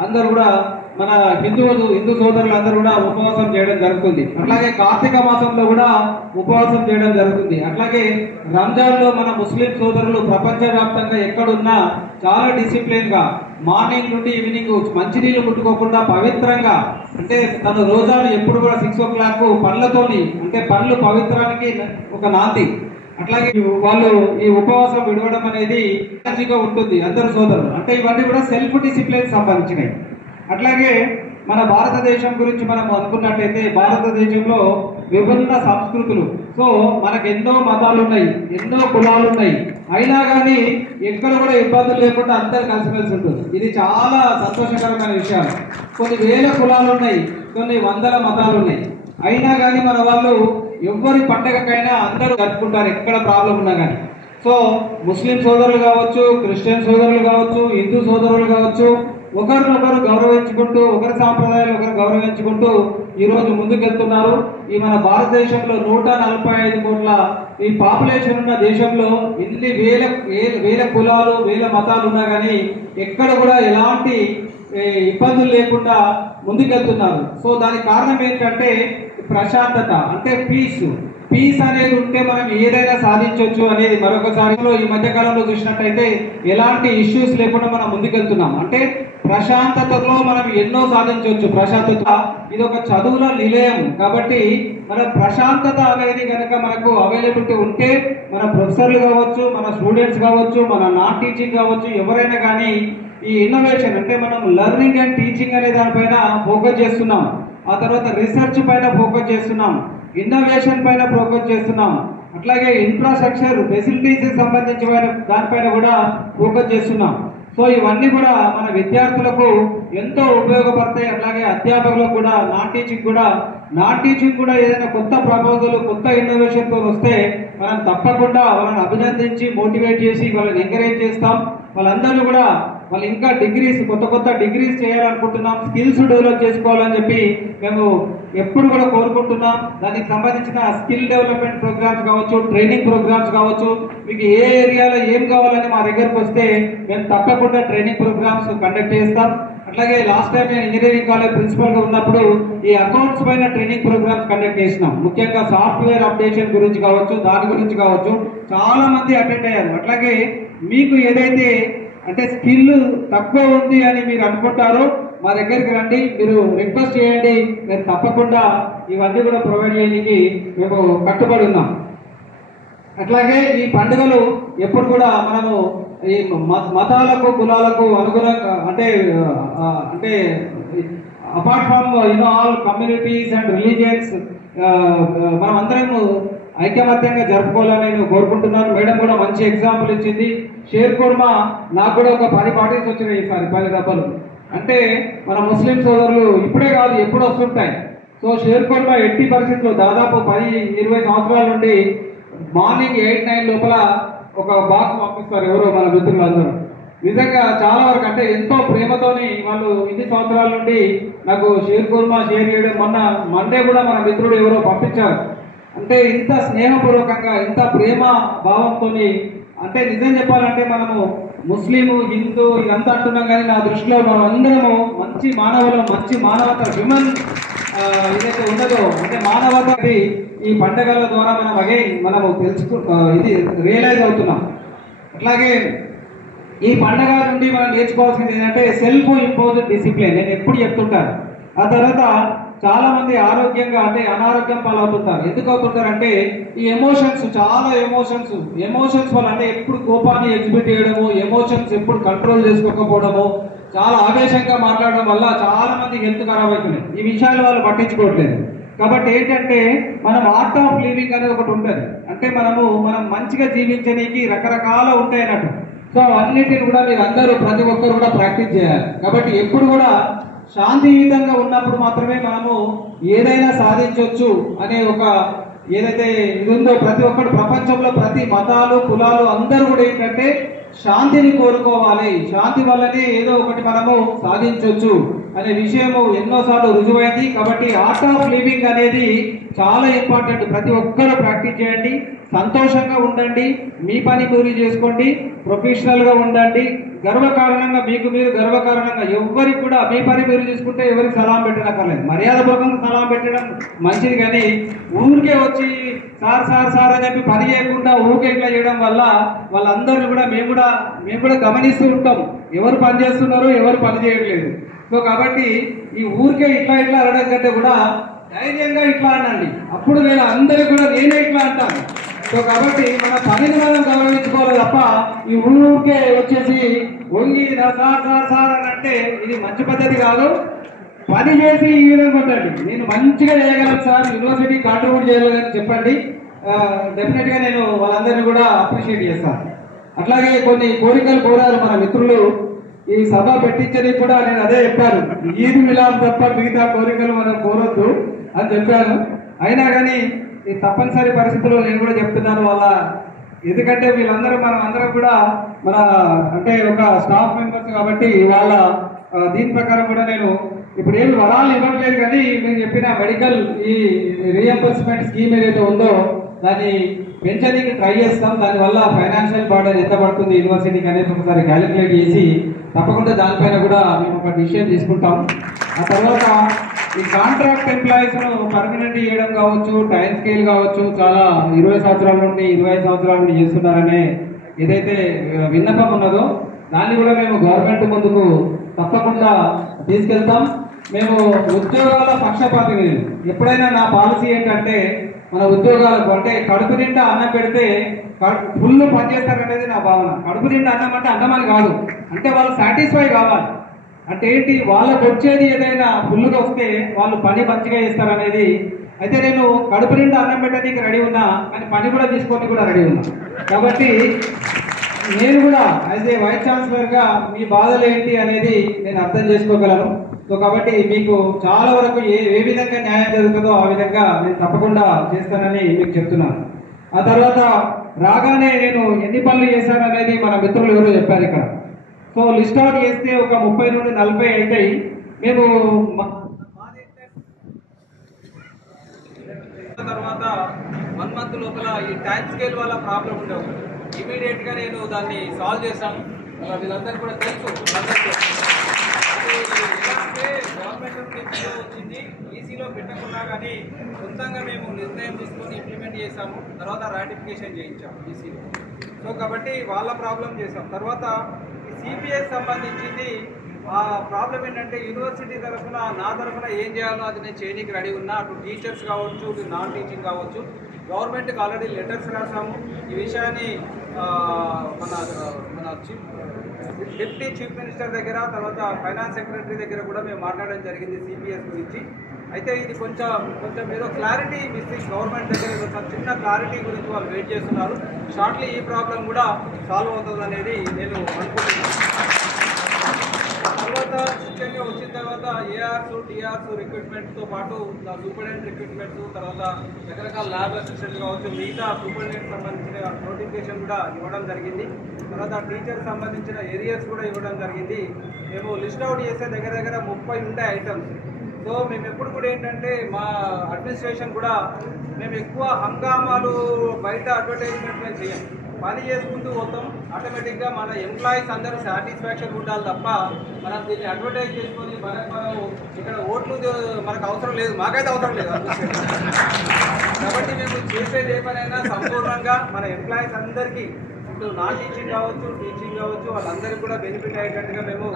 అందరూ కూడా మన హిందూ సోదరులందరూ కూడా ఉపవాసం చేయడం జరుగుతుంది. అట్లాగే కార్తీక మాసంలో కూడా ఉపవాసం చేయడం జరుగుతుంది. అట్లాగే రంజాన్ లో మన ముస్లిం సోదరులు ప్రపంచవ్యాప్తంగా ఎక్కడున్నా చాలా డిసిప్లిన్ గా మార్నింగ్ నుండి ఈవినింగ్ మంచినీళ్ళు ముట్టుకోకుండా పవిత్రంగా, అంటే తన రోజాను ఎప్పుడు కూడా 6 o'clock పండ్లతోని, అంటే పండ్లు పవిత్రానికి ఒక నాంది. అట్లాగే వాళ్ళు ఈ ఉపవాసం విడవడం అనేది మంచిగా ఉంటుంది అందరు సోదరులు. అంటే ఇవన్నీ కూడా సెల్ఫ్ డిసిప్లిన్ సంబంధించినవి. అట్లాగే మన భారతదేశం గురించి మనం అనుకున్నట్టయితే భారతదేశంలో విభిన్న సంస్కృతులు, సో మనకు ఎన్నో మతాలు ఉన్నాయి, ఎన్నో కులాలు ఉన్నాయి, అయినా కానీ ఎక్కడ కూడా ఇబ్బందులు లేకుండా అందరు కలిసిమెలిసి ఉంటుంది. ఇది చాలా సంతోషకరమైన విషయాలు. కొన్ని వేల కులాలు ఉన్నాయి, కొన్ని వందల మతాలు ఉన్నాయి, అయినా కానీ మన వాళ్ళు ఎవరి పండగకైనా అందరూ జరుపుకుంటారు, ఎక్కడ ప్రాబ్లం ఉన్నా కానీ. సో ముస్లిం సోదరులు కావచ్చు, క్రిస్టియన్ సోదరులు కావచ్చు, హిందూ సోదరులు కావచ్చు, ఒకరినొకరు గౌరవించుకుంటూ, ఒకరి సాంప్రదాయాలు ఒకరు గౌరవించుకుంటూ ఈరోజు ముందుకెళ్తున్నారు. ఈ మన భారతదేశంలో 145 కోట్ల ఈ పాపులేషన్ ఉన్న దేశంలో ఇన్ని వేల కులాలు, వేల మతాలు ఉన్నా కానీ ఎక్కడ కూడా ఎలాంటి ఇబ్బందులు లేకుండా ముందుకెళ్తున్నారు. సో దానికి కారణం ఏంటంటే ప్రశాంతత, అంటే పీస్ అనేది ఉంటే మనం ఏదైనా సాధించవచ్చు అనేది మరొకసారి ఈ మధ్య కాలంలో చూసినట్టయితే ఎలాంటి ఇష్యూస్ లేకుండా మనం ముందుకెళ్తున్నాం. అంటే ప్రశాంతతలో మనం ఎన్నో సాధించవచ్చు. ప్రశాంతత ఇది ఒక చదువుల నిలయం కాబట్టి మన ప్రశాంతత అనేది కనుక మనకు అవైలబిలిటీ ఉంటే మన ప్రొఫెసర్లు కావచ్చు, మన స్టూడెంట్స్ కావచ్చు, మన నాన్ టీచింగ్ కావచ్చు, ఎవరైనా కానీ ఈ ఇన్నోవేషన్, అంటే మనం లెర్నింగ్ అండ్ టీచింగ్ అనే దానిపైన ఫోకస్ చేస్తున్నాం. ఆ తర్వాత రీసెర్చ్ పైన ఫోకస్ చేస్తున్నాం, ఇన్నోవేషన్ పైన ఫోకస్ చేస్తున్నాం. అట్లాగే ఇన్ఫ్రాస్ట్రక్చర్ ఫెసిలిటీస్ సంబంధించిన దానిపైన కూడా ఫోకస్ చేస్తున్నాం. సో ఇవన్నీ కూడా మన విద్యార్థులకు ఎంతో ఉపయోగపడతాయి. అట్లాగే అధ్యాపకులకు కూడా, నాన్ టీచింగ్ కూడా ఏదైనా కొత్త ప్రపోజల్, కొత్త ఇన్నోవేషన్ తో వస్తే మనం తప్పకుండా వాళ్ళని అభినందించి మోటివేట్ చేసి వాళ్ళని ఎంకరేజ్ చేస్తాం. వాళ్ళందరూ కూడా వాళ్ళు ఇంకా కొత్త డిగ్రీస్ చేయాలనుకుంటున్నాం, స్కిల్స్ డెవలప్ చేసుకోవాలని చెప్పి మేము ఎప్పుడు కూడా కోరుకుంటున్నాం. దానికి సంబంధించిన స్కిల్ డెవలప్మెంట్ ప్రోగ్రామ్స్ కావచ్చు, ట్రైనింగ్ ప్రోగ్రామ్స్ కావచ్చు, మీకు ఏ ఏరియాలో ఏం కావాలని మా దగ్గరకు వస్తే మేము తప్పకుండా ట్రైనింగ్ ప్రోగ్రామ్స్ కండక్ట్ చేస్తాం. అట్లాగే లాస్ట్ టైం నేను ఇంజనీరింగ్ కాలేజ్ ప్రిన్సిపల్ గా ఉన్నప్పుడు ఈ అకౌంట్స్ పైన ట్రైనింగ్ ప్రోగ్రామ్స్ కండక్ట్ చేసినాం. ముఖ్యంగా సాఫ్ట్వేర్ అప్డేషన్ గురించి కావచ్చు, దాని గురించి కావచ్చు, చాలా మంది అటెండ్ అయ్యారు. అట్లాగే మీకు ఏదైతే అంటే స్కిల్ తక్కువ ఉంది అని మీరు అనుకుంటారో మా దగ్గరికి రండి, మీరు రిక్వెస్ట్ చేయండి, మేము తప్పకుండా ఇవన్నీ కూడా ప్రొవైడ్ చేయడానికి మేము కట్టుబడి ఉన్నాం. అట్లాగే ఈ పండుగలు ఎప్పుడు కూడా మనము ఈ మతాలకు, కులాలకు అనుగుణంగా, అంటే apart from all communities and religions మనం అందరం ఐకమత్యంగా జరుపుకోవాలని నేను కోరుకుంటున్నాను. మేడం కూడా మంచి ఎగ్జాంపుల్ ఇచ్చింది. షేర్ కుర్మా నాకు కూడా ఒక 10 బాటిల్స్ వచ్చినాయి ఈసారి, 10 డబ్బాలు. అంటే మన ముస్లిం సోదరులు ఇప్పుడే కాదు ఎప్పుడు వస్తుంటాయి. సో షేర్ కుర్మా ఎట్టి పరిస్థితుల్లో దాదాపు 10-20 సంవత్సరాల నుండి మార్నింగ్ 8-9 లోపల ఒక బాక్స్ పంపిస్తారు ఎవరో మన మిత్రులందరూ. నిజంగా చాలా వరకు అంటే ఎంతో ప్రేమతోని వాళ్ళు ఇన్ని సంవత్సరాల నుండి నాకు షేర్ కుర్మా షేర్ చేయడం. మొన్న మండే కూడా మన మిత్రుడు ఎవరో పంపించారు. అంటే ఇంత స్నేహపూర్వకంగా, ఇంత ప్రేమ భావంతో, అంటే నిజం చెప్పాలంటే మనము ముస్లిము, హిందూ ఇదంతా అంటున్నాం కానీ నా దృష్టిలో మనం అందరము మంచి మానవత హ్యూమన్ ఏదైతే ఉన్నదో, అంటే మానవత ఈ పండుగల ద్వారా మనము ఇది రియలైజ్ అవుతున్నాం. అట్లాగే ఈ పండుగ నుండి మనం నేర్చుకోవాల్సింది ఏంటంటే సెల్ఫ్ ఇంపోజ్డ్ డిసిప్లిన్. నేను ఎప్పుడు చెప్తుంటాను. ఆ తర్వాత చాలా మంది ఆరోగ్యంగా, అంటే అనారోగ్యం పాలవుతుంటారు. ఎందుకు అవుతుంటారంటే ఈ చాలా ఎమోషన్స్ వల్ల, అంటే ఎప్పుడు కోపాన్ని ఎగ్జిబిట్ చేయడము, ఎమోషన్స్ ఎప్పుడు కంట్రోల్ చేసుకోకపోవడము, చాలా ఆవేశంగా మాట్లాడడం వల్ల చాలా మంది హెల్త్ ఖరాబ్ అవుతున్నాయి. ఈ విషయాలు వాళ్ళు పట్టించుకోవట్లేదు. కాబట్టి ఏంటంటే మనం ఆర్ట్ ఆఫ్ లివింగ్ అనేది ఒకటి ఉంటుంది. అంటే మనం మంచిగా జీవించడానికి రకరకాల ఉంటాయి అన్నట్టు. సో అన్నిటిని కూడా మీరు అందరూ ప్రతి ఒక్కరు కూడా ప్రాక్టీస్ చేయాలి. కాబట్టి ఎప్పుడు కూడా శాంతియుతంగా ఉన్నప్పుడు మాత్రమే మనము ఏదైనా సాధించవచ్చు అనే ఒక ఏదైతే ఇది ఉందో, ప్రతి ఒక్కరు ప్రపంచంలో ప్రతి మతాలు, కులాలు అందరూ కూడా ఏంటంటే శాంతిని కోరుకోవాలి. శాంతి వల్లనే ఏదో ఒకటి మనము సాధించవచ్చు. అనే విషయము ఎన్నోసార్లు రుజువైంది. కాబట్టి ఆర్ట్ ఆఫ్ లివింగ్ అనేది చాలా ఇంపార్టెంట్. ప్రతి ఒక్కరూ ప్రాక్టీస్ చేయండి, సంతోషంగా ఉండండి, మీ పని మీరు చేసుకోండి, ప్రొఫెషనల్గా ఉండండి, గర్వకారణంగా మీకు మీరు గర్వకారణంగా ఎవరికి కూడా మీ పని మీరు చూసుకుంటే ఎవరికి సలాం పెట్టనక్కర్లేదు. మర్యాదపూర్వకంగా సలాం పెట్టడం మంచిది, కానీ ఊరికే వచ్చి సార్ సార్ సార్ అని చెప్పి పని చేయకుండా ఊరికే ఇట్లా చేయడం వల్ల వాళ్ళందరినీ కూడా మేము కూడా గమనిస్తూ ఉంటాం, ఎవరు పని చేస్తున్నారో ఎవరు పని చేయట్లేదు. సో కాబట్టి ఈ ఊరికే ఇట్లా అనడం కంటే కూడా ధైర్యంగా ఇట్లా అనండి, అప్పుడు నేను అందరికీ కూడా నేనే ఇట్లా అంటాను. సో కాబట్టి మన పనిని మనం గౌరవించుకోవాలి తప్ప ఈ ఊరికే వచ్చేసి వంగి సార్ సార్ సార్ అని అంటే ఇది మంచి పద్ధతి కాదు. పని చేసి ఈ విధంగా ఉండండి, నేను మంచిగా చేయగలను సార్, యూనివర్సిటీ కాంట్రిబ్యూట్ చేయగలని చెప్పండి. డెఫినెట్గా నేను వాళ్ళందరినీ కూడా అప్రిషియేట్ చేస్తాను. అట్లాగే కొన్ని కోరికలు కోరారు మన మిత్రులు, ఈ సభ పెట్టించని కూడా నేను అదే చెప్పాను, ఈద్ మిలాద్ తప్ప మిగతా కోరికలు మనం కోరొద్దు అని చెప్పాను. అయినా కానీ ఈ తప్పనిసరి పరిస్థితుల్లో నేను కూడా చెప్తున్నాను వాళ్ళ, ఎందుకంటే వీళ్ళందరూ మనం అందరం కూడా మన అంటే ఒక స్టాఫ్ మెంబర్స్ కాబట్టి వాళ్ళ దీని ప్రకారం కూడా నేను ఇప్పుడు ఏమి వరాలు ఇవ్వట్లేదు, కానీ మీరు చెప్పిన మెడికల్ ఈ రీఎంబర్స్మెంట్ స్కీమ్ ఏదైతే ఉందో దాన్ని పెంచడానికి ట్రై చేస్తాం. దానివల్ల ఫైనాన్షియల్ బర్డెన్ ఎంత పడుతుంది యూనివర్సిటీకి అనేది ఒకసారి క్యాలిక్యులేట్ చేసి తప్పకుండా దానిపైన కూడా మేము ఒక డిసిషన్ తీసుకుంటాం. ఆ తర్వాత ఈ కాంట్రాక్ట్ ఎంప్లాయీస్ ను పర్మనెంట్ చేయడం కావచ్చు, టైం స్కేల్ కావచ్చు, చాలా 20 సంవత్సరాల నుండి 25 సంవత్సరాల నుండి చేస్తున్నారనే ఏదైతే విన్నపం ఉన్నదో దాన్ని కూడా మేము గవర్నమెంట్ ముందుకు తప్పకుండా తీసుకెళ్తాం. మేము ఉద్యోగాల పక్షపాతి, ఎప్పుడైనా నా పాలసీ ఏంటంటే మన ఉద్యోగాలకు అంటే కడుపు నిండా అన్నం పెడితే ఫుల్ పనిచేస్తారనేది నా భావన. కడుపు నిండా అన్నం అంటే అన్నమని కాదు, అంటే వాళ్ళు సాటిస్ఫై కావాలి. అంటే ఏంటి, వాళ్ళకు వచ్చేది ఏదైనా ఫుల్గా వస్తే వాళ్ళు పని మంచిగా చేస్తారనేది. అయితే నేను కడుపు నిండా అన్నం పెట్టడానికి రెడీ ఉన్నా, కానీ పని కూడా తీసుకొని కూడా రెడీ ఉన్నా. కాబట్టి నేను కూడా యాజ్ ఏ వైస్ ఛాన్సలర్గా మీ బాధలు ఏంటి అనేది నేను అర్థం చేసుకోగలను. సో కాబట్టి మీకు చాలా వరకు ఏ విధంగా న్యాయం జరుగుతుందో ఆ విధంగా నేను తప్పకుండా చేస్తానని మీకు చెప్తున్నాను. ఆ తర్వాత రాగానే నేను ఎన్ని పనులు చేశాను అనేది మన మిత్రులు ఎవరో చెప్పారు ఇక్కడ. సో లిస్ట్ అవుట్ చేస్తే ఒక 30 నుండి 40 అవుతాయి. మేము తర్వాత 1 మంత్ లోపల ఈ టైం స్కేల్ వల్ల ప్రాబ్లం ఉండవు, ఇమీడియట్ గా నేను దాన్ని సాల్వ్ చేశాను. వీళ్ళందరూ కూడా తెలుసు. గవర్నమెంట్ నుంచి వచ్చింది, ఈసీలో పెట్టకుండా కానీ సొంతంగా మేము నిర్ణయం తీసుకొని ఇంప్లిమెంట్ చేసాము. తర్వాత రాటిఫికేషన్ చేయించాము ఈసీలో. సో కాబట్టి వాళ్ళ ప్రాబ్లం చేసాం. తర్వాత సిపిఎస్ సంబంధించింది ఆ ప్రాబ్లం ఏంటంటే యూనివర్సిటీ తరఫున నా తరఫున ఏం చేయాలో అది నేను చేయడానికి రెడీ ఉన్నా. అటు టీచర్స్ కావచ్చు, ఇటు నాన్ టీచింగ్ కావచ్చు. గవర్నమెంట్కి ఆల్రెడీ లెటర్స్ రాసాము. ఈ విషయాన్ని మన డిప్యూటీ చీఫ్ మినిస్టర్ దగ్గర, తర్వాత ఫైనాన్స్ సెక్రటరీ దగ్గర కూడా మేము మాట్లాడడం జరిగింది సిపిఎస్ గురించి. అయితే ఇది కొంచెం ఏదో క్లారిటీ మిస్సింగ్ గవర్నమెంట్ దగ్గర, కొంచెం చిన్న క్లారిటీ గురించి వాళ్ళు వెయిట్ చేస్తున్నారు. షార్ట్లీ ఈ ప్రాబ్లం కూడా సాల్వ్ అవుతుంది అనేది నేను అనుకుంటున్నాను. తర్వాత ముఖ్యంగా వచ్చిన తర్వాత ఏఆర్స్, టీఆర్స్ రిక్రూట్మెంట్తో పాటు సూపరింటెండెంట్ రిక్రూట్మెంట్స్, తర్వాత రకరకాల ల్యాబ్ అసిస్టెంట్ కావచ్చు, మిగతా సూపరింటెండెంట్ సంబంధించిన నోటిఫికేషన్ కూడా ఇవ్వడం జరిగింది. తర్వాత టీచర్ సంబంధించిన ఏరియాస్ కూడా ఇవ్వడం జరిగింది. మేము లిస్ట్ అవుట్ చేసే దగ్గర 30 ఉంటాయి ఐటమ్స్. సో మేము ఎప్పుడు కూడా ఏంటంటే మా అడ్మినిస్ట్రేషన్ కూడా మేము ఎక్కువ హంగామాలు బయట అడ్వర్టైజ్మెంట్ మేము చేయం, పని చేసుకుంటూ పోతాం. ఆటోమేటిక్గా మన ఎంప్లాయీస్ అందరూ సాటిస్ఫాక్షన్ ఉండాలి తప్ప మనం దీన్ని అడ్వర్టైజ్ చేసుకొని మనం ఇక్కడ ఓట్లు మనకు అవసరం లేదు, మాకైతే అవసరం లేదు కాబట్టి మేము చేసేది ఏ పనైనా సంపూర్ణంగా మన ఎంప్లాయీస్ అందరికీ, ఇటు నాన్ టీచింగ్ కావచ్చు, టీచింగ్ కావచ్చు, వాళ్ళందరికీ కూడా బెనిఫిట్ అయ్యేటట్టుగా మేము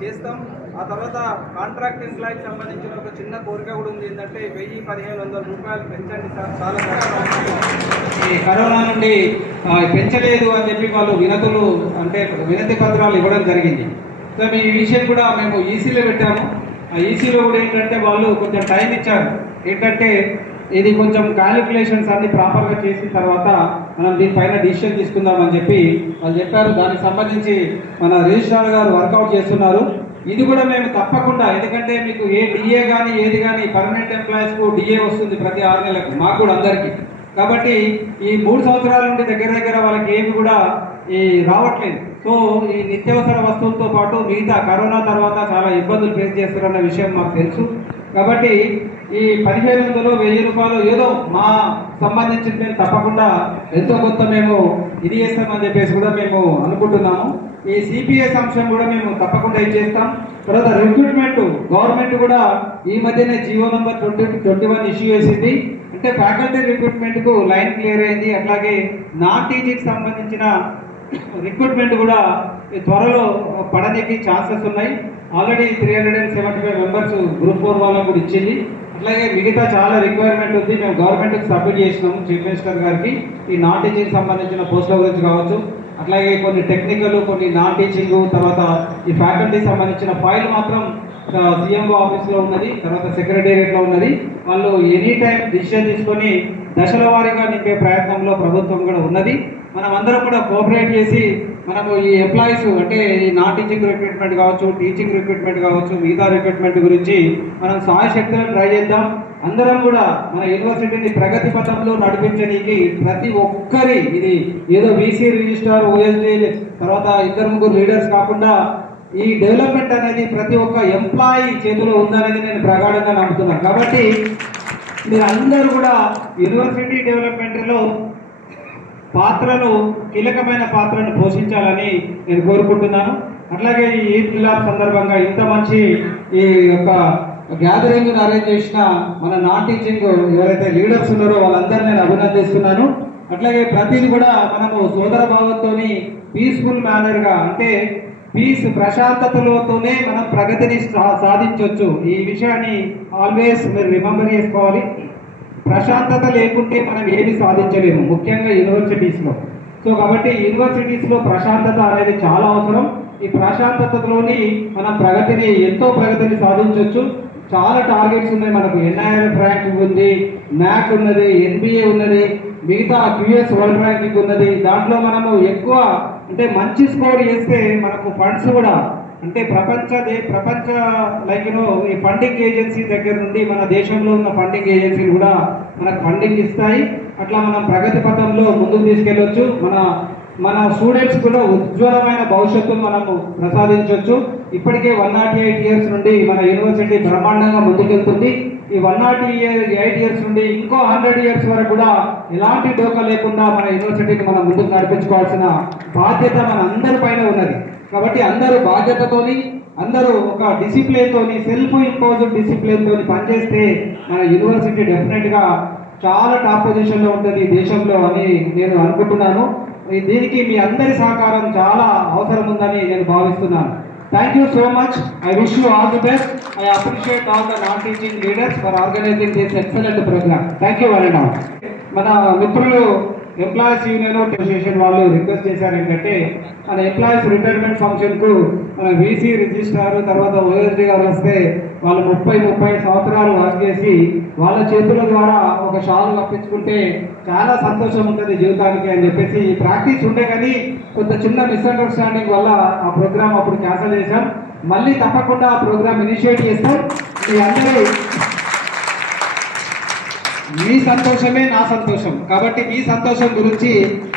చేస్తాం. ఆ తర్వాత కాంట్రాక్ట్ ఎంప్లాయీకి సంబంధించిన ఒక చిన్న కోరిక కూడా ఉంది, ఏంటంటే 1000-1500 రూపాయలు పెంచండి సార్, చాలా ఈ కరోనా నుండి పెంచలేదు అని చెప్పి వాళ్ళు వినతి పత్రాలు ఇవ్వడం జరిగింది. సో ఈ విషయం కూడా మేము ఈసీలో పెట్టాము. ఆ ఈసీలో కూడా ఏంటంటే వాళ్ళు కొంచెం టైం ఇచ్చారు, ఏంటంటే ఇది కొంచెం క్యాలిక్యులేషన్స్ అన్ని ప్రాపర్గా చేసిన తర్వాత మనం దీనిపైన డిసిషన్ తీసుకుందామని చెప్పి వాళ్ళు చెప్పారు. దానికి సంబంధించి మన రిజిస్ట్రార్ గారు వర్కౌట్ చేస్తున్నారు. ఇది కూడా మేము తప్పకుండా, ఎందుకంటే మీకు ఏ డిఏ కానీ ఏది కానీ పర్మనెంట్ ఎంప్లాయీస్కు డిఏ వస్తుంది ప్రతి 6 నెలలకు, మాకు కూడా అందరికీ. కాబట్టి ఈ 3 సంవత్సరాల నుండి దగ్గర వాళ్ళకి ఏమి కూడా రావట్లేదు. సో ఈ నిత్యావసర వస్తువులతో పాటు మిగతా కరోనా తర్వాత చాలా ఇబ్బందులు ఫేస్ చేస్తారన్న విషయం మాకు తెలుసు. కాబట్టి ఈ 1500 1000 ఏదో మా సంబంధించి మేము తప్పకుండా ఎంతో కొంత మేము ఇది చేస్తామని చెప్పేసి కూడా మేము అనుకుంటున్నాము. ఈ సిపిఎస్ అంశం కూడా మేము తప్పకుండా ఇచ్చేస్తాం. తర్వాత రిక్రూట్మెంట్ గవర్నమెంట్ కూడా ఈ మధ్యనే జీవో నెంబర్ 21 ఇష్యూ చేసింది. అంటే ఫ్యాకల్టీ రిక్రూట్మెంట్ కు లైన్ క్లియర్ అయింది. అట్లాగే నాన్ టీచింగ్ సంబంధించిన రిక్రూట్మెంట్ కూడా త్వరలో పడడానికి ఛాన్సెస్ ఉన్నాయి. ఆల్రెడీ 375 మెంబర్స్ గ్రూప్ 4 వాళ్ళకు కూడా ఇచ్చింది. అట్లాగే మిగతా చాలా రిక్వైర్మెంట్ ఉంది. మేము గవర్నమెంట్కి సబ్మిట్ చేసినాము చీఫ్ మినిస్టర్ గారికి ఈ నాన్ టీచింగ్ సంబంధించిన పోస్టుల గురించి కావచ్చు. అట్లాగే కొన్ని టెక్నికల్, కొన్ని నాన్ టీచింగ్, తర్వాత ఈ ఫ్యాకల్టీ సంబంధించిన ఫైల్ మాత్రం సీఎంఓ ఆఫీస్లో ఉన్నది, తర్వాత సెక్రటేరియట్లో ఉన్నది. వాళ్ళు ఎనీ టైం డిసిషన్ తీసుకొని దశల వారీగా నింపే ప్రయత్నంలో ప్రభుత్వం కూడా ఉన్నది. మనం అందరం కూడా కోఆపరేట్ చేసి మనము ఈ ఎంప్లాయీస్ అంటే ఈ నాన్ టీచింగ్ రిక్రూట్మెంట్ కావచ్చు, టీచింగ్ రిక్రూట్మెంట్ కావచ్చు, మిగతా రిక్రూట్మెంట్ గురించి మనం సాయశక్తులను ట్రై చేద్దాం. అందరం కూడా మన యూనివర్సిటీని ప్రగతి పథంలో నడిపించడానికి ప్రతి ఒక్కరి ఇది ఏదో వీసీ రిజిస్ట్రార్, ఓఎస్డీ, తర్వాత 2-3 లీడర్స్ కాకుండా ఈ డెవలప్మెంట్ అనేది ప్రతి ఒక్క ఎంప్లాయీ చేతిలో ఉందనేది నేను ప్రగాఢంగా నమ్ముతున్నాను. కాబట్టి మీరు అందరూ కూడా యూనివర్సిటీ డెవలప్మెంట్లో కీలకమైన పాత్రను పోషించాలని నేను కోరుకుంటున్నాను. అట్లాగే ఈ ఈద్ మిలాద్ సందర్భంగా ఇంత మంచి ఈ యొక్క గ్యాదరింగ్ అరేంజ్ చేసిన మన నాన్ టీచింగ్ ఎవరైతే లీడర్స్ ఉన్నారో వాళ్ళందరూ నేను అభినందిస్తున్నాను. అట్లాగే ప్రతిదీ కూడా మనము సోదర భావంతో పీస్ఫుల్ మేనర్గా అంటే ప్రశాంతతలతోనే మనం ప్రగతిని సాధించవచ్చు. ఈ విషయాన్ని ఆల్వేస్ మీరు రిమెంబర్ చేసుకోవాలి. ప్రశాంతత లేకుంటే మనం ఏది సాధించలేము, ముఖ్యంగా యూనివర్సిటీస్లో. సో కాబట్టి యూనివర్సిటీస్లో ప్రశాంతత అనేది చాలా అవసరం. ఈ ప్రశాంతతలోని మనం ఎంతో ప్రగతిని సాధించవచ్చు. చాలా టార్గెట్స్ ఉన్నాయి మనకు. NIRF ర్యాంకింగ్ ఉంది, NAC ఉన్నది, NBA ఉన్నది, మిగతా QS వరల్డ్ ర్యాంకింగ్ ఉన్నది. దాంట్లో మనము ఎక్కువ అంటే మంచి స్కోర్ చేస్తే మనకు ఫండ్స్ కూడా అంటే ప్రపంచ ఈ ఫండింగ్ ఏజెన్సీ దగ్గర నుండి మన దేశంలో ఉన్న ఫండింగ్ ఏజెన్సీలు కూడా మనకు ఫండింగ్ ఇస్తాయి. అట్లా మనం ప్రగతి పథంలో ముందుకు తీసుకెళ్ళొచ్చు. మన స్టూడెంట్స్ కూడా ఉజ్వలమైన భవిష్యత్తును మనము ప్రసాదించవచ్చు. ఇప్పటికే 108 ఇయర్స్ నుండి మన యూనివర్సిటీ బ్రహ్మాండంగా ముందుకెళ్తుంది. ఈ 108 ఇయర్స్ నుండి ఇంకో 100 ఇయర్స్ వరకు కూడా ఎలాంటి డోకా లేకుండా మన యూనివర్సిటీని మనం ముందుకు నడిపించుకోవాల్సిన బాధ్యత మన అందరి పైన ఉన్నది. కాబట్టి అందరూ బాధ్యతతోని, అందరూ ఒక డిసిప్లిన్తోని, సెల్ఫ్ ఇంపోజ్డ్ డిసిప్లిన్తోని పనిచేస్తే మన యూనివర్సిటీ డెఫినెట్గా చాలా టాప్ పొజిషన్లో ఉంటుంది దేశంలో అని నేను అనుకుంటున్నాను. దీనికి మీ అందరి సహకారం చాలా అవసరం ఉందని నేను భావిస్తున్నాను. Thank you so much. I wish you all the best. I appreciate all the non teaching leaders for organising this excellent programme. Thank you very much. మన మిత్రులు ఎంప్లాయీస్ యూనియన్ అసోసియేషన్ వాళ్ళు రిక్వెస్ట్ చేశారు ఏంటంటే మన ఎంప్లాయీస్ రిటైర్మెంట్ ఫంక్షన్కు మన VC registrar తర్వాత OSD గారు వస్తే వాళ్ళు 30 సంవత్సరాలు వర్క్ చేసి వాళ్ళ చేతుల ద్వారా ఒక షాలు కప్పించుకుంటే చాలా సంతోషం ఉంటుంది జీవితానికి అని చెప్పేసి ప్రాక్టీస్ ఉండే, కానీ కొంత చిన్న మిస్అండర్స్టాండింగ్ వల్ల ఆ ప్రోగ్రామ్ అప్పుడు క్యాన్సిల్ చేశాం. మళ్ళీ తప్పకుండా ఆ ప్రోగ్రామ్ ఇనిషియేట్ చేస్తాం. మీ అందరూ మీ సంతోషమే నా సంతోషం. కాబట్టి మీ సంతోషం గురించి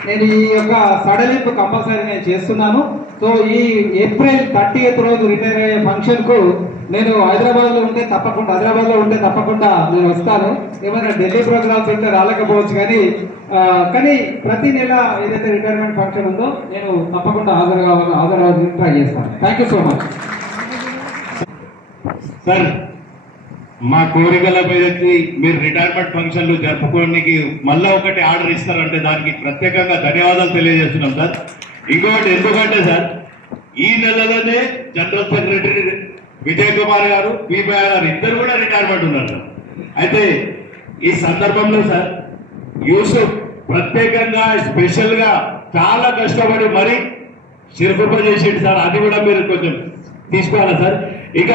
నేను ఈ యొక్క సడలింపు కంపల్సరీ నేను చేస్తున్నాను. సో ఈ ఏప్రిల్ 30th రోజు రిటైర్ అయ్యే ఫంక్షన్కు నేను హైదరాబాద్లో ఉంటే తప్పకుండా నేను వస్తాను. ఏమైనా ఢిల్లీ ప్రోగ్రామ్స్ ఉంటే రాలేకపోవచ్చు, కానీ ప్రతి నెల ఏదైతే రిటైర్మెంట్ ఫంక్షన్ ఉందో నేను తప్పకుండా హాజరవ్వాలని ట్రై చేస్తాను. Thank you so much. Sir, మా కోరికల మీదకి మీరు రిటైర్మెంట్ ఫంక్షన్లు జరుపుకోవడానికి మళ్ళా ఒకటి ఆర్డర్ ఇస్తారంటే దానికి ప్రత్యేకంగా ధన్యవాదాలు తెలియజేస్తున్నాం సార్. ఇంకొకటి ఎందుకంటే సార్, ఈ నెలలోనే జనరల్ సెక్రటరీ విజయ్ కుమార్ గారు, పీపీఐ గారు ఇద్దరు కూడా రిటైర్మెంట్ ఉన్నారు సార్. అయితే ఈ సందర్భంలో సార్ యూసుఫ్ ప్రత్యేకంగా స్పెషల్ గా చాలా కష్టపడి మరి శిరకృప చేసేది సార్. అది కూడా మీరు కొంచెం తీసుకోవాలా సార్. ఇక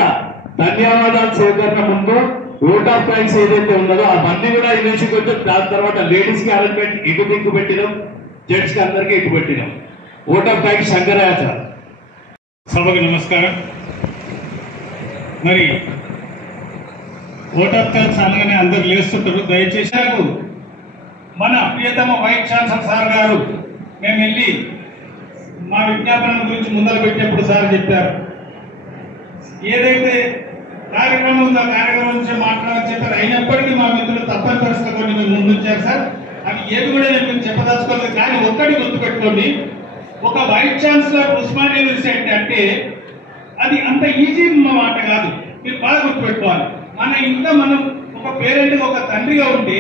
ధన్యవాదాలు సేకరణ ముందు ఓట్ ఆఫ్ థ్యాంక్స్ ఏదైతే ఉన్నదో అవన్నీ కూడా ఇనేసి కొంచెం, దాని తర్వాత లేడీస్ కి అరేంజ్మెంట్ ఇటు దిక్కు పెట్టినాం, జెంట్స్ కి అందరికీ ఇటు పెట్టినాం. Vote of thanks Shankaraiah sir. సభకు నమస్కారం. మరి ఓట్ ఆఫ్ థ్యాంక్స్ అనగానే అందరు లేస్తుంటారు. దయచేసి మన ప్రియతమ వైస్ ఛాన్సలర్ సార్ గారు మేము వెళ్ళి మా విజ్ఞాపన గురించి ముందర పెట్టినప్పుడు సార్ చెప్పారు. ఏదైతే కార్యక్రమం ఉందో ఆ కార్యక్రమం నుంచి మాట్లాడాలని చెప్పారు. అయినప్పటికీ మా మిత్రులు తప్పని పరిస్థితులు కొన్ని మేము ముందుంచారు సార్. అవి ఏవి కూడా నేను మీకు చెప్పదలుచుకోలేదు. కానీ ఒక్కటి గుర్తుపెట్టుకోండి, ఒక వైస్ ఛాన్సలర్ ఉస్మానియా యూనివర్సిటీ అంటే అది అంత ఈజీ మాట కాదు. మీరు బాగా గుర్తుపెట్టుకోవాలి. మన ఇంట్లో మనం ఒక పేరెంట్ ఒక తండ్రిగా ఉంటే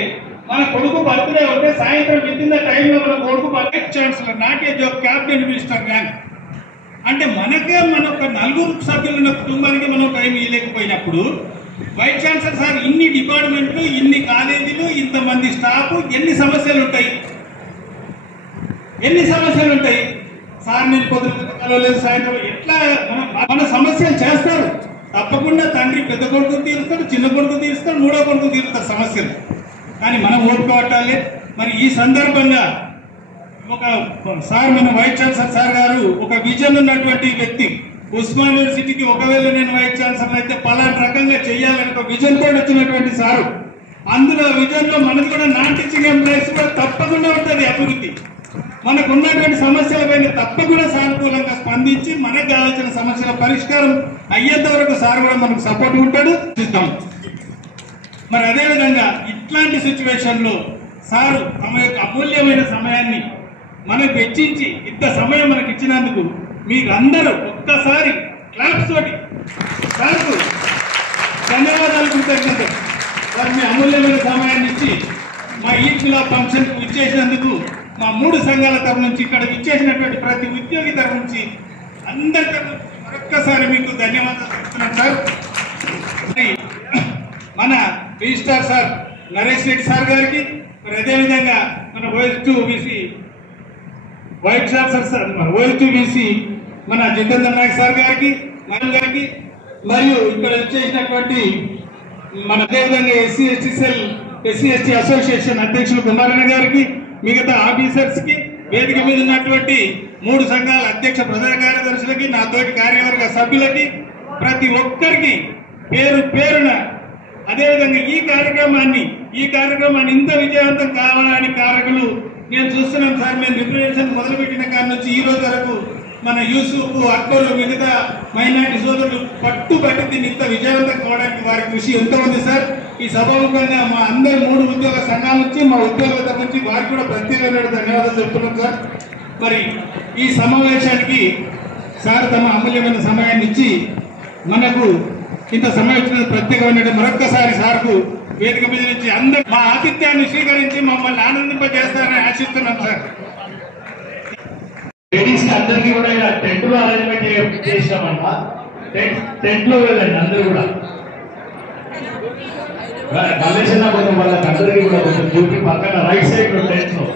మన కొడుకు బర్త్డే ఉంటే సాయంత్రం విత్ ఇన్ ద టైంలో మన కొడుకు vice chancellor not a job cabinet minister rank అంటే మనకే మన ఒక 4 సభ్యులు ఉన్న కుటుంబానికి మనం టైం ఇవ్వలేకపోయినప్పుడు వైస్ ఛాన్సలర్ సార్ ఇన్ని డిపార్ట్మెంట్లు, ఇన్ని కాలేజీలు, ఇంతమంది స్టాఫ్, ఎన్ని సమస్యలు ఉంటాయి సార్. నేను పొద్దున లేదు సాయంత్రం ఎట్లా మన సమస్యలు చేస్తారు. తప్పకుండా తండ్రి పెద్ద కొడుకు తీరుస్తాడు, చిన్న కొడుకు తీరుస్తాడు, మూడో కొడుకు తీరుస్తాడు సమస్యలు. కానీ మనం ఓపిక పట్టాలి. మరి ఈ సందర్భంగా ఒక సార్ మన వైస్ ఛాన్సలర్ సార్ గారు ఒక విజన్ ఉన్నటువంటి వ్యక్తి. ఉస్మానియా యూనివర్సిటీకి ఒకవేళ నేను వైస్ ఛాన్సలర్ అయితే పలాంటి రకంగా చేయాలని ఒక విజన్ కూడా వచ్చినటువంటి సారు. అందులో విజన్ లో మనది కూడా నాన్ టీచింగ్ ఎంప్లాయీస్ కూడా తప్పకుండా ఉంటుంది అభివృద్ధి. మనకు ఉన్నటువంటి సమస్యలపైన తప్పకుండా సానుకూలంగా స్పందించి మనకు కావాల్సిన సమస్యల పరిష్కారం అయ్యేంత వరకు సార్ కూడా మనకు సపోర్ట్ ఉంటాడు. మరి అదేవిధంగా ఇట్లాంటి సిచ్యువేషన్ లో సారు తమ యొక్క అమూల్యమైన సమయాన్ని మనకు వెచ్చించి ఇంత సమయం మనకు ఇచ్చినందుకు మీకు అందరూ ఒక్కసారి క్లాప్స్ తోటి సార్కు ధన్యవాదాలు, కృతజ్ఞతలు. సార్ మీ అమూల్యమైన సమయాన్ని ఇచ్చి మా ఈద్ మిలాద్ ఫంక్షన్ కు ఇచ్చేసినందుకు మా 3 సంఘాల తరఫు నుంచి ఇక్కడ ఇచ్చేసినటువంటి ప్రతి ఉద్యోగి తరఫు నుంచి అందరి తరఫు మరొక్కసారి మీకు ధన్యవాదాలు చెప్తున్నాను సార్. మన registrar sir Naresh Reddy sir గారికి, మరి అదేవిధంగా మన OS2BC vice chancellor sir OS2BC మన జితేందర్ నాయక్ సార్ గారికి, మహిళ గారికి, మరియు ఇక్కడ వచ్చేసినటువంటి మన అదేవిధంగా SC/ST అసోసియేషన్ అధ్యక్షులు కుమారన్న గారికి, మిగతా ఆఫీసర్స్ కి, వేదిక మీద ఉన్నటువంటి 3 సంఘాల అధ్యక్ష ప్రధాన కార్యదర్శులకి, నా తోటి కార్యవర్గ సభ్యులకి, ప్రతి ఒక్కరికి పేరు పేరున, అదేవిధంగా ఈ కార్యక్రమాన్ని ఇంత విజయవంతం కావడానికి కారకులు నేను చూస్తున్నాను సార్. మేము రిప్రజెంటేషన్ మొదలుపెట్టిన కాడి నుంచి ఈ రోజు వరకు మన యూసుఫ్, అక్కోలు, మిగతా మైనార్టీ సోదరులు పట్టుబట్టి దీన్ని ఇంత విజయవంతం కావడానికి వారి కృషి ఎంతో ఉంది సార్. ఈ సభాముఖంగా మా అందరి 3 ఉద్యోగ సంఘాల నుంచి, మా ఉద్యోగుల తరఫు నుంచి వారికి కూడా ప్రత్యేకమైన ధన్యవాదాలు చెప్తున్నాం సార్. మరి ఈ సమావేశానికి సార్ తమ అమూల్యమైన సమయాన్ని ఇచ్చి మనకు ఇంత సమయం ఇచ్చిన ప్రత్యేకమైన మరొక్కసారి సార్కు వేదిక మీద నుంచి అందరూ మా ఆతిథ్యాన్ని స్వీకరించి మమ్మల్ని ఆనందింపజేస్తారని ఆశిస్తున్నాం సార్. లేడీస్ కి అందరికీ కూడా ఇలా టెంట్ లో అరేంజ్మెంట్ చేసామంట. టెంట్ లో వెళ్ళండి అందరూ కూడా. మలేషియా కొంచెం వాళ్ళకి అందరికీ కూడా కొంచెం చూపి పక్కన రైట్ సైడ్ లో టెంట్ లో.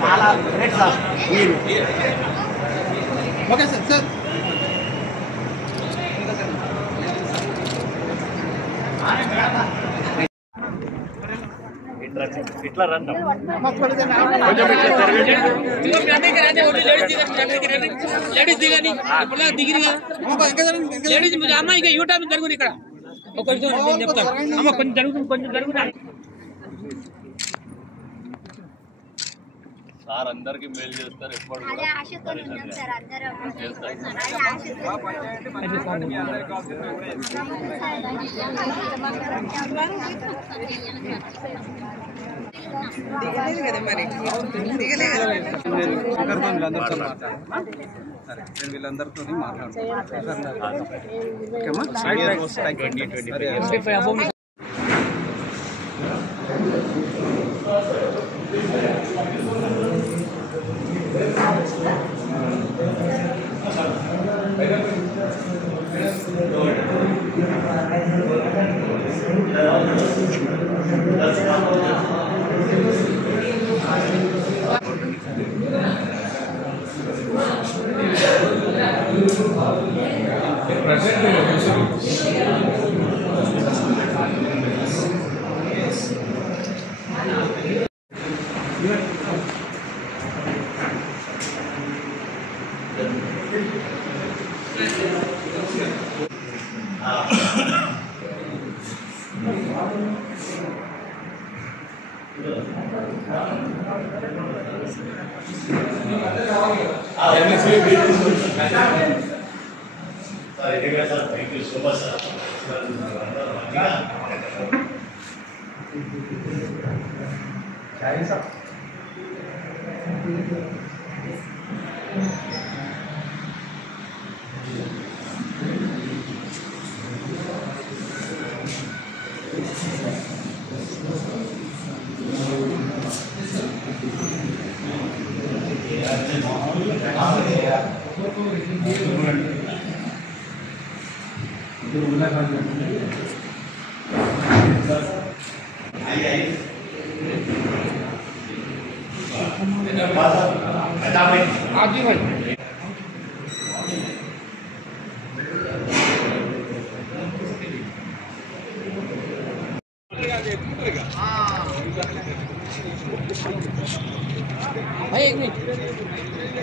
చాలా గ్రేట్ సార్ మీరు. Okay sir. సార్ ఇట్లా రండి. లేడీస్ దిగని లేడీస్ అమ్మాయి యూటర్న్ జరుగుతుంది ఇక్కడ. సార్ అందరికి మేలు చేస్తారు ఎప్పుడు దిగలేదు కదా మరి దిగలేదు వీళ్ళందరితో సరే నేను వీళ్ళందరితో మాట్లాడతాను. Thank you so much, sir. आजी भाई भाई एक मिनट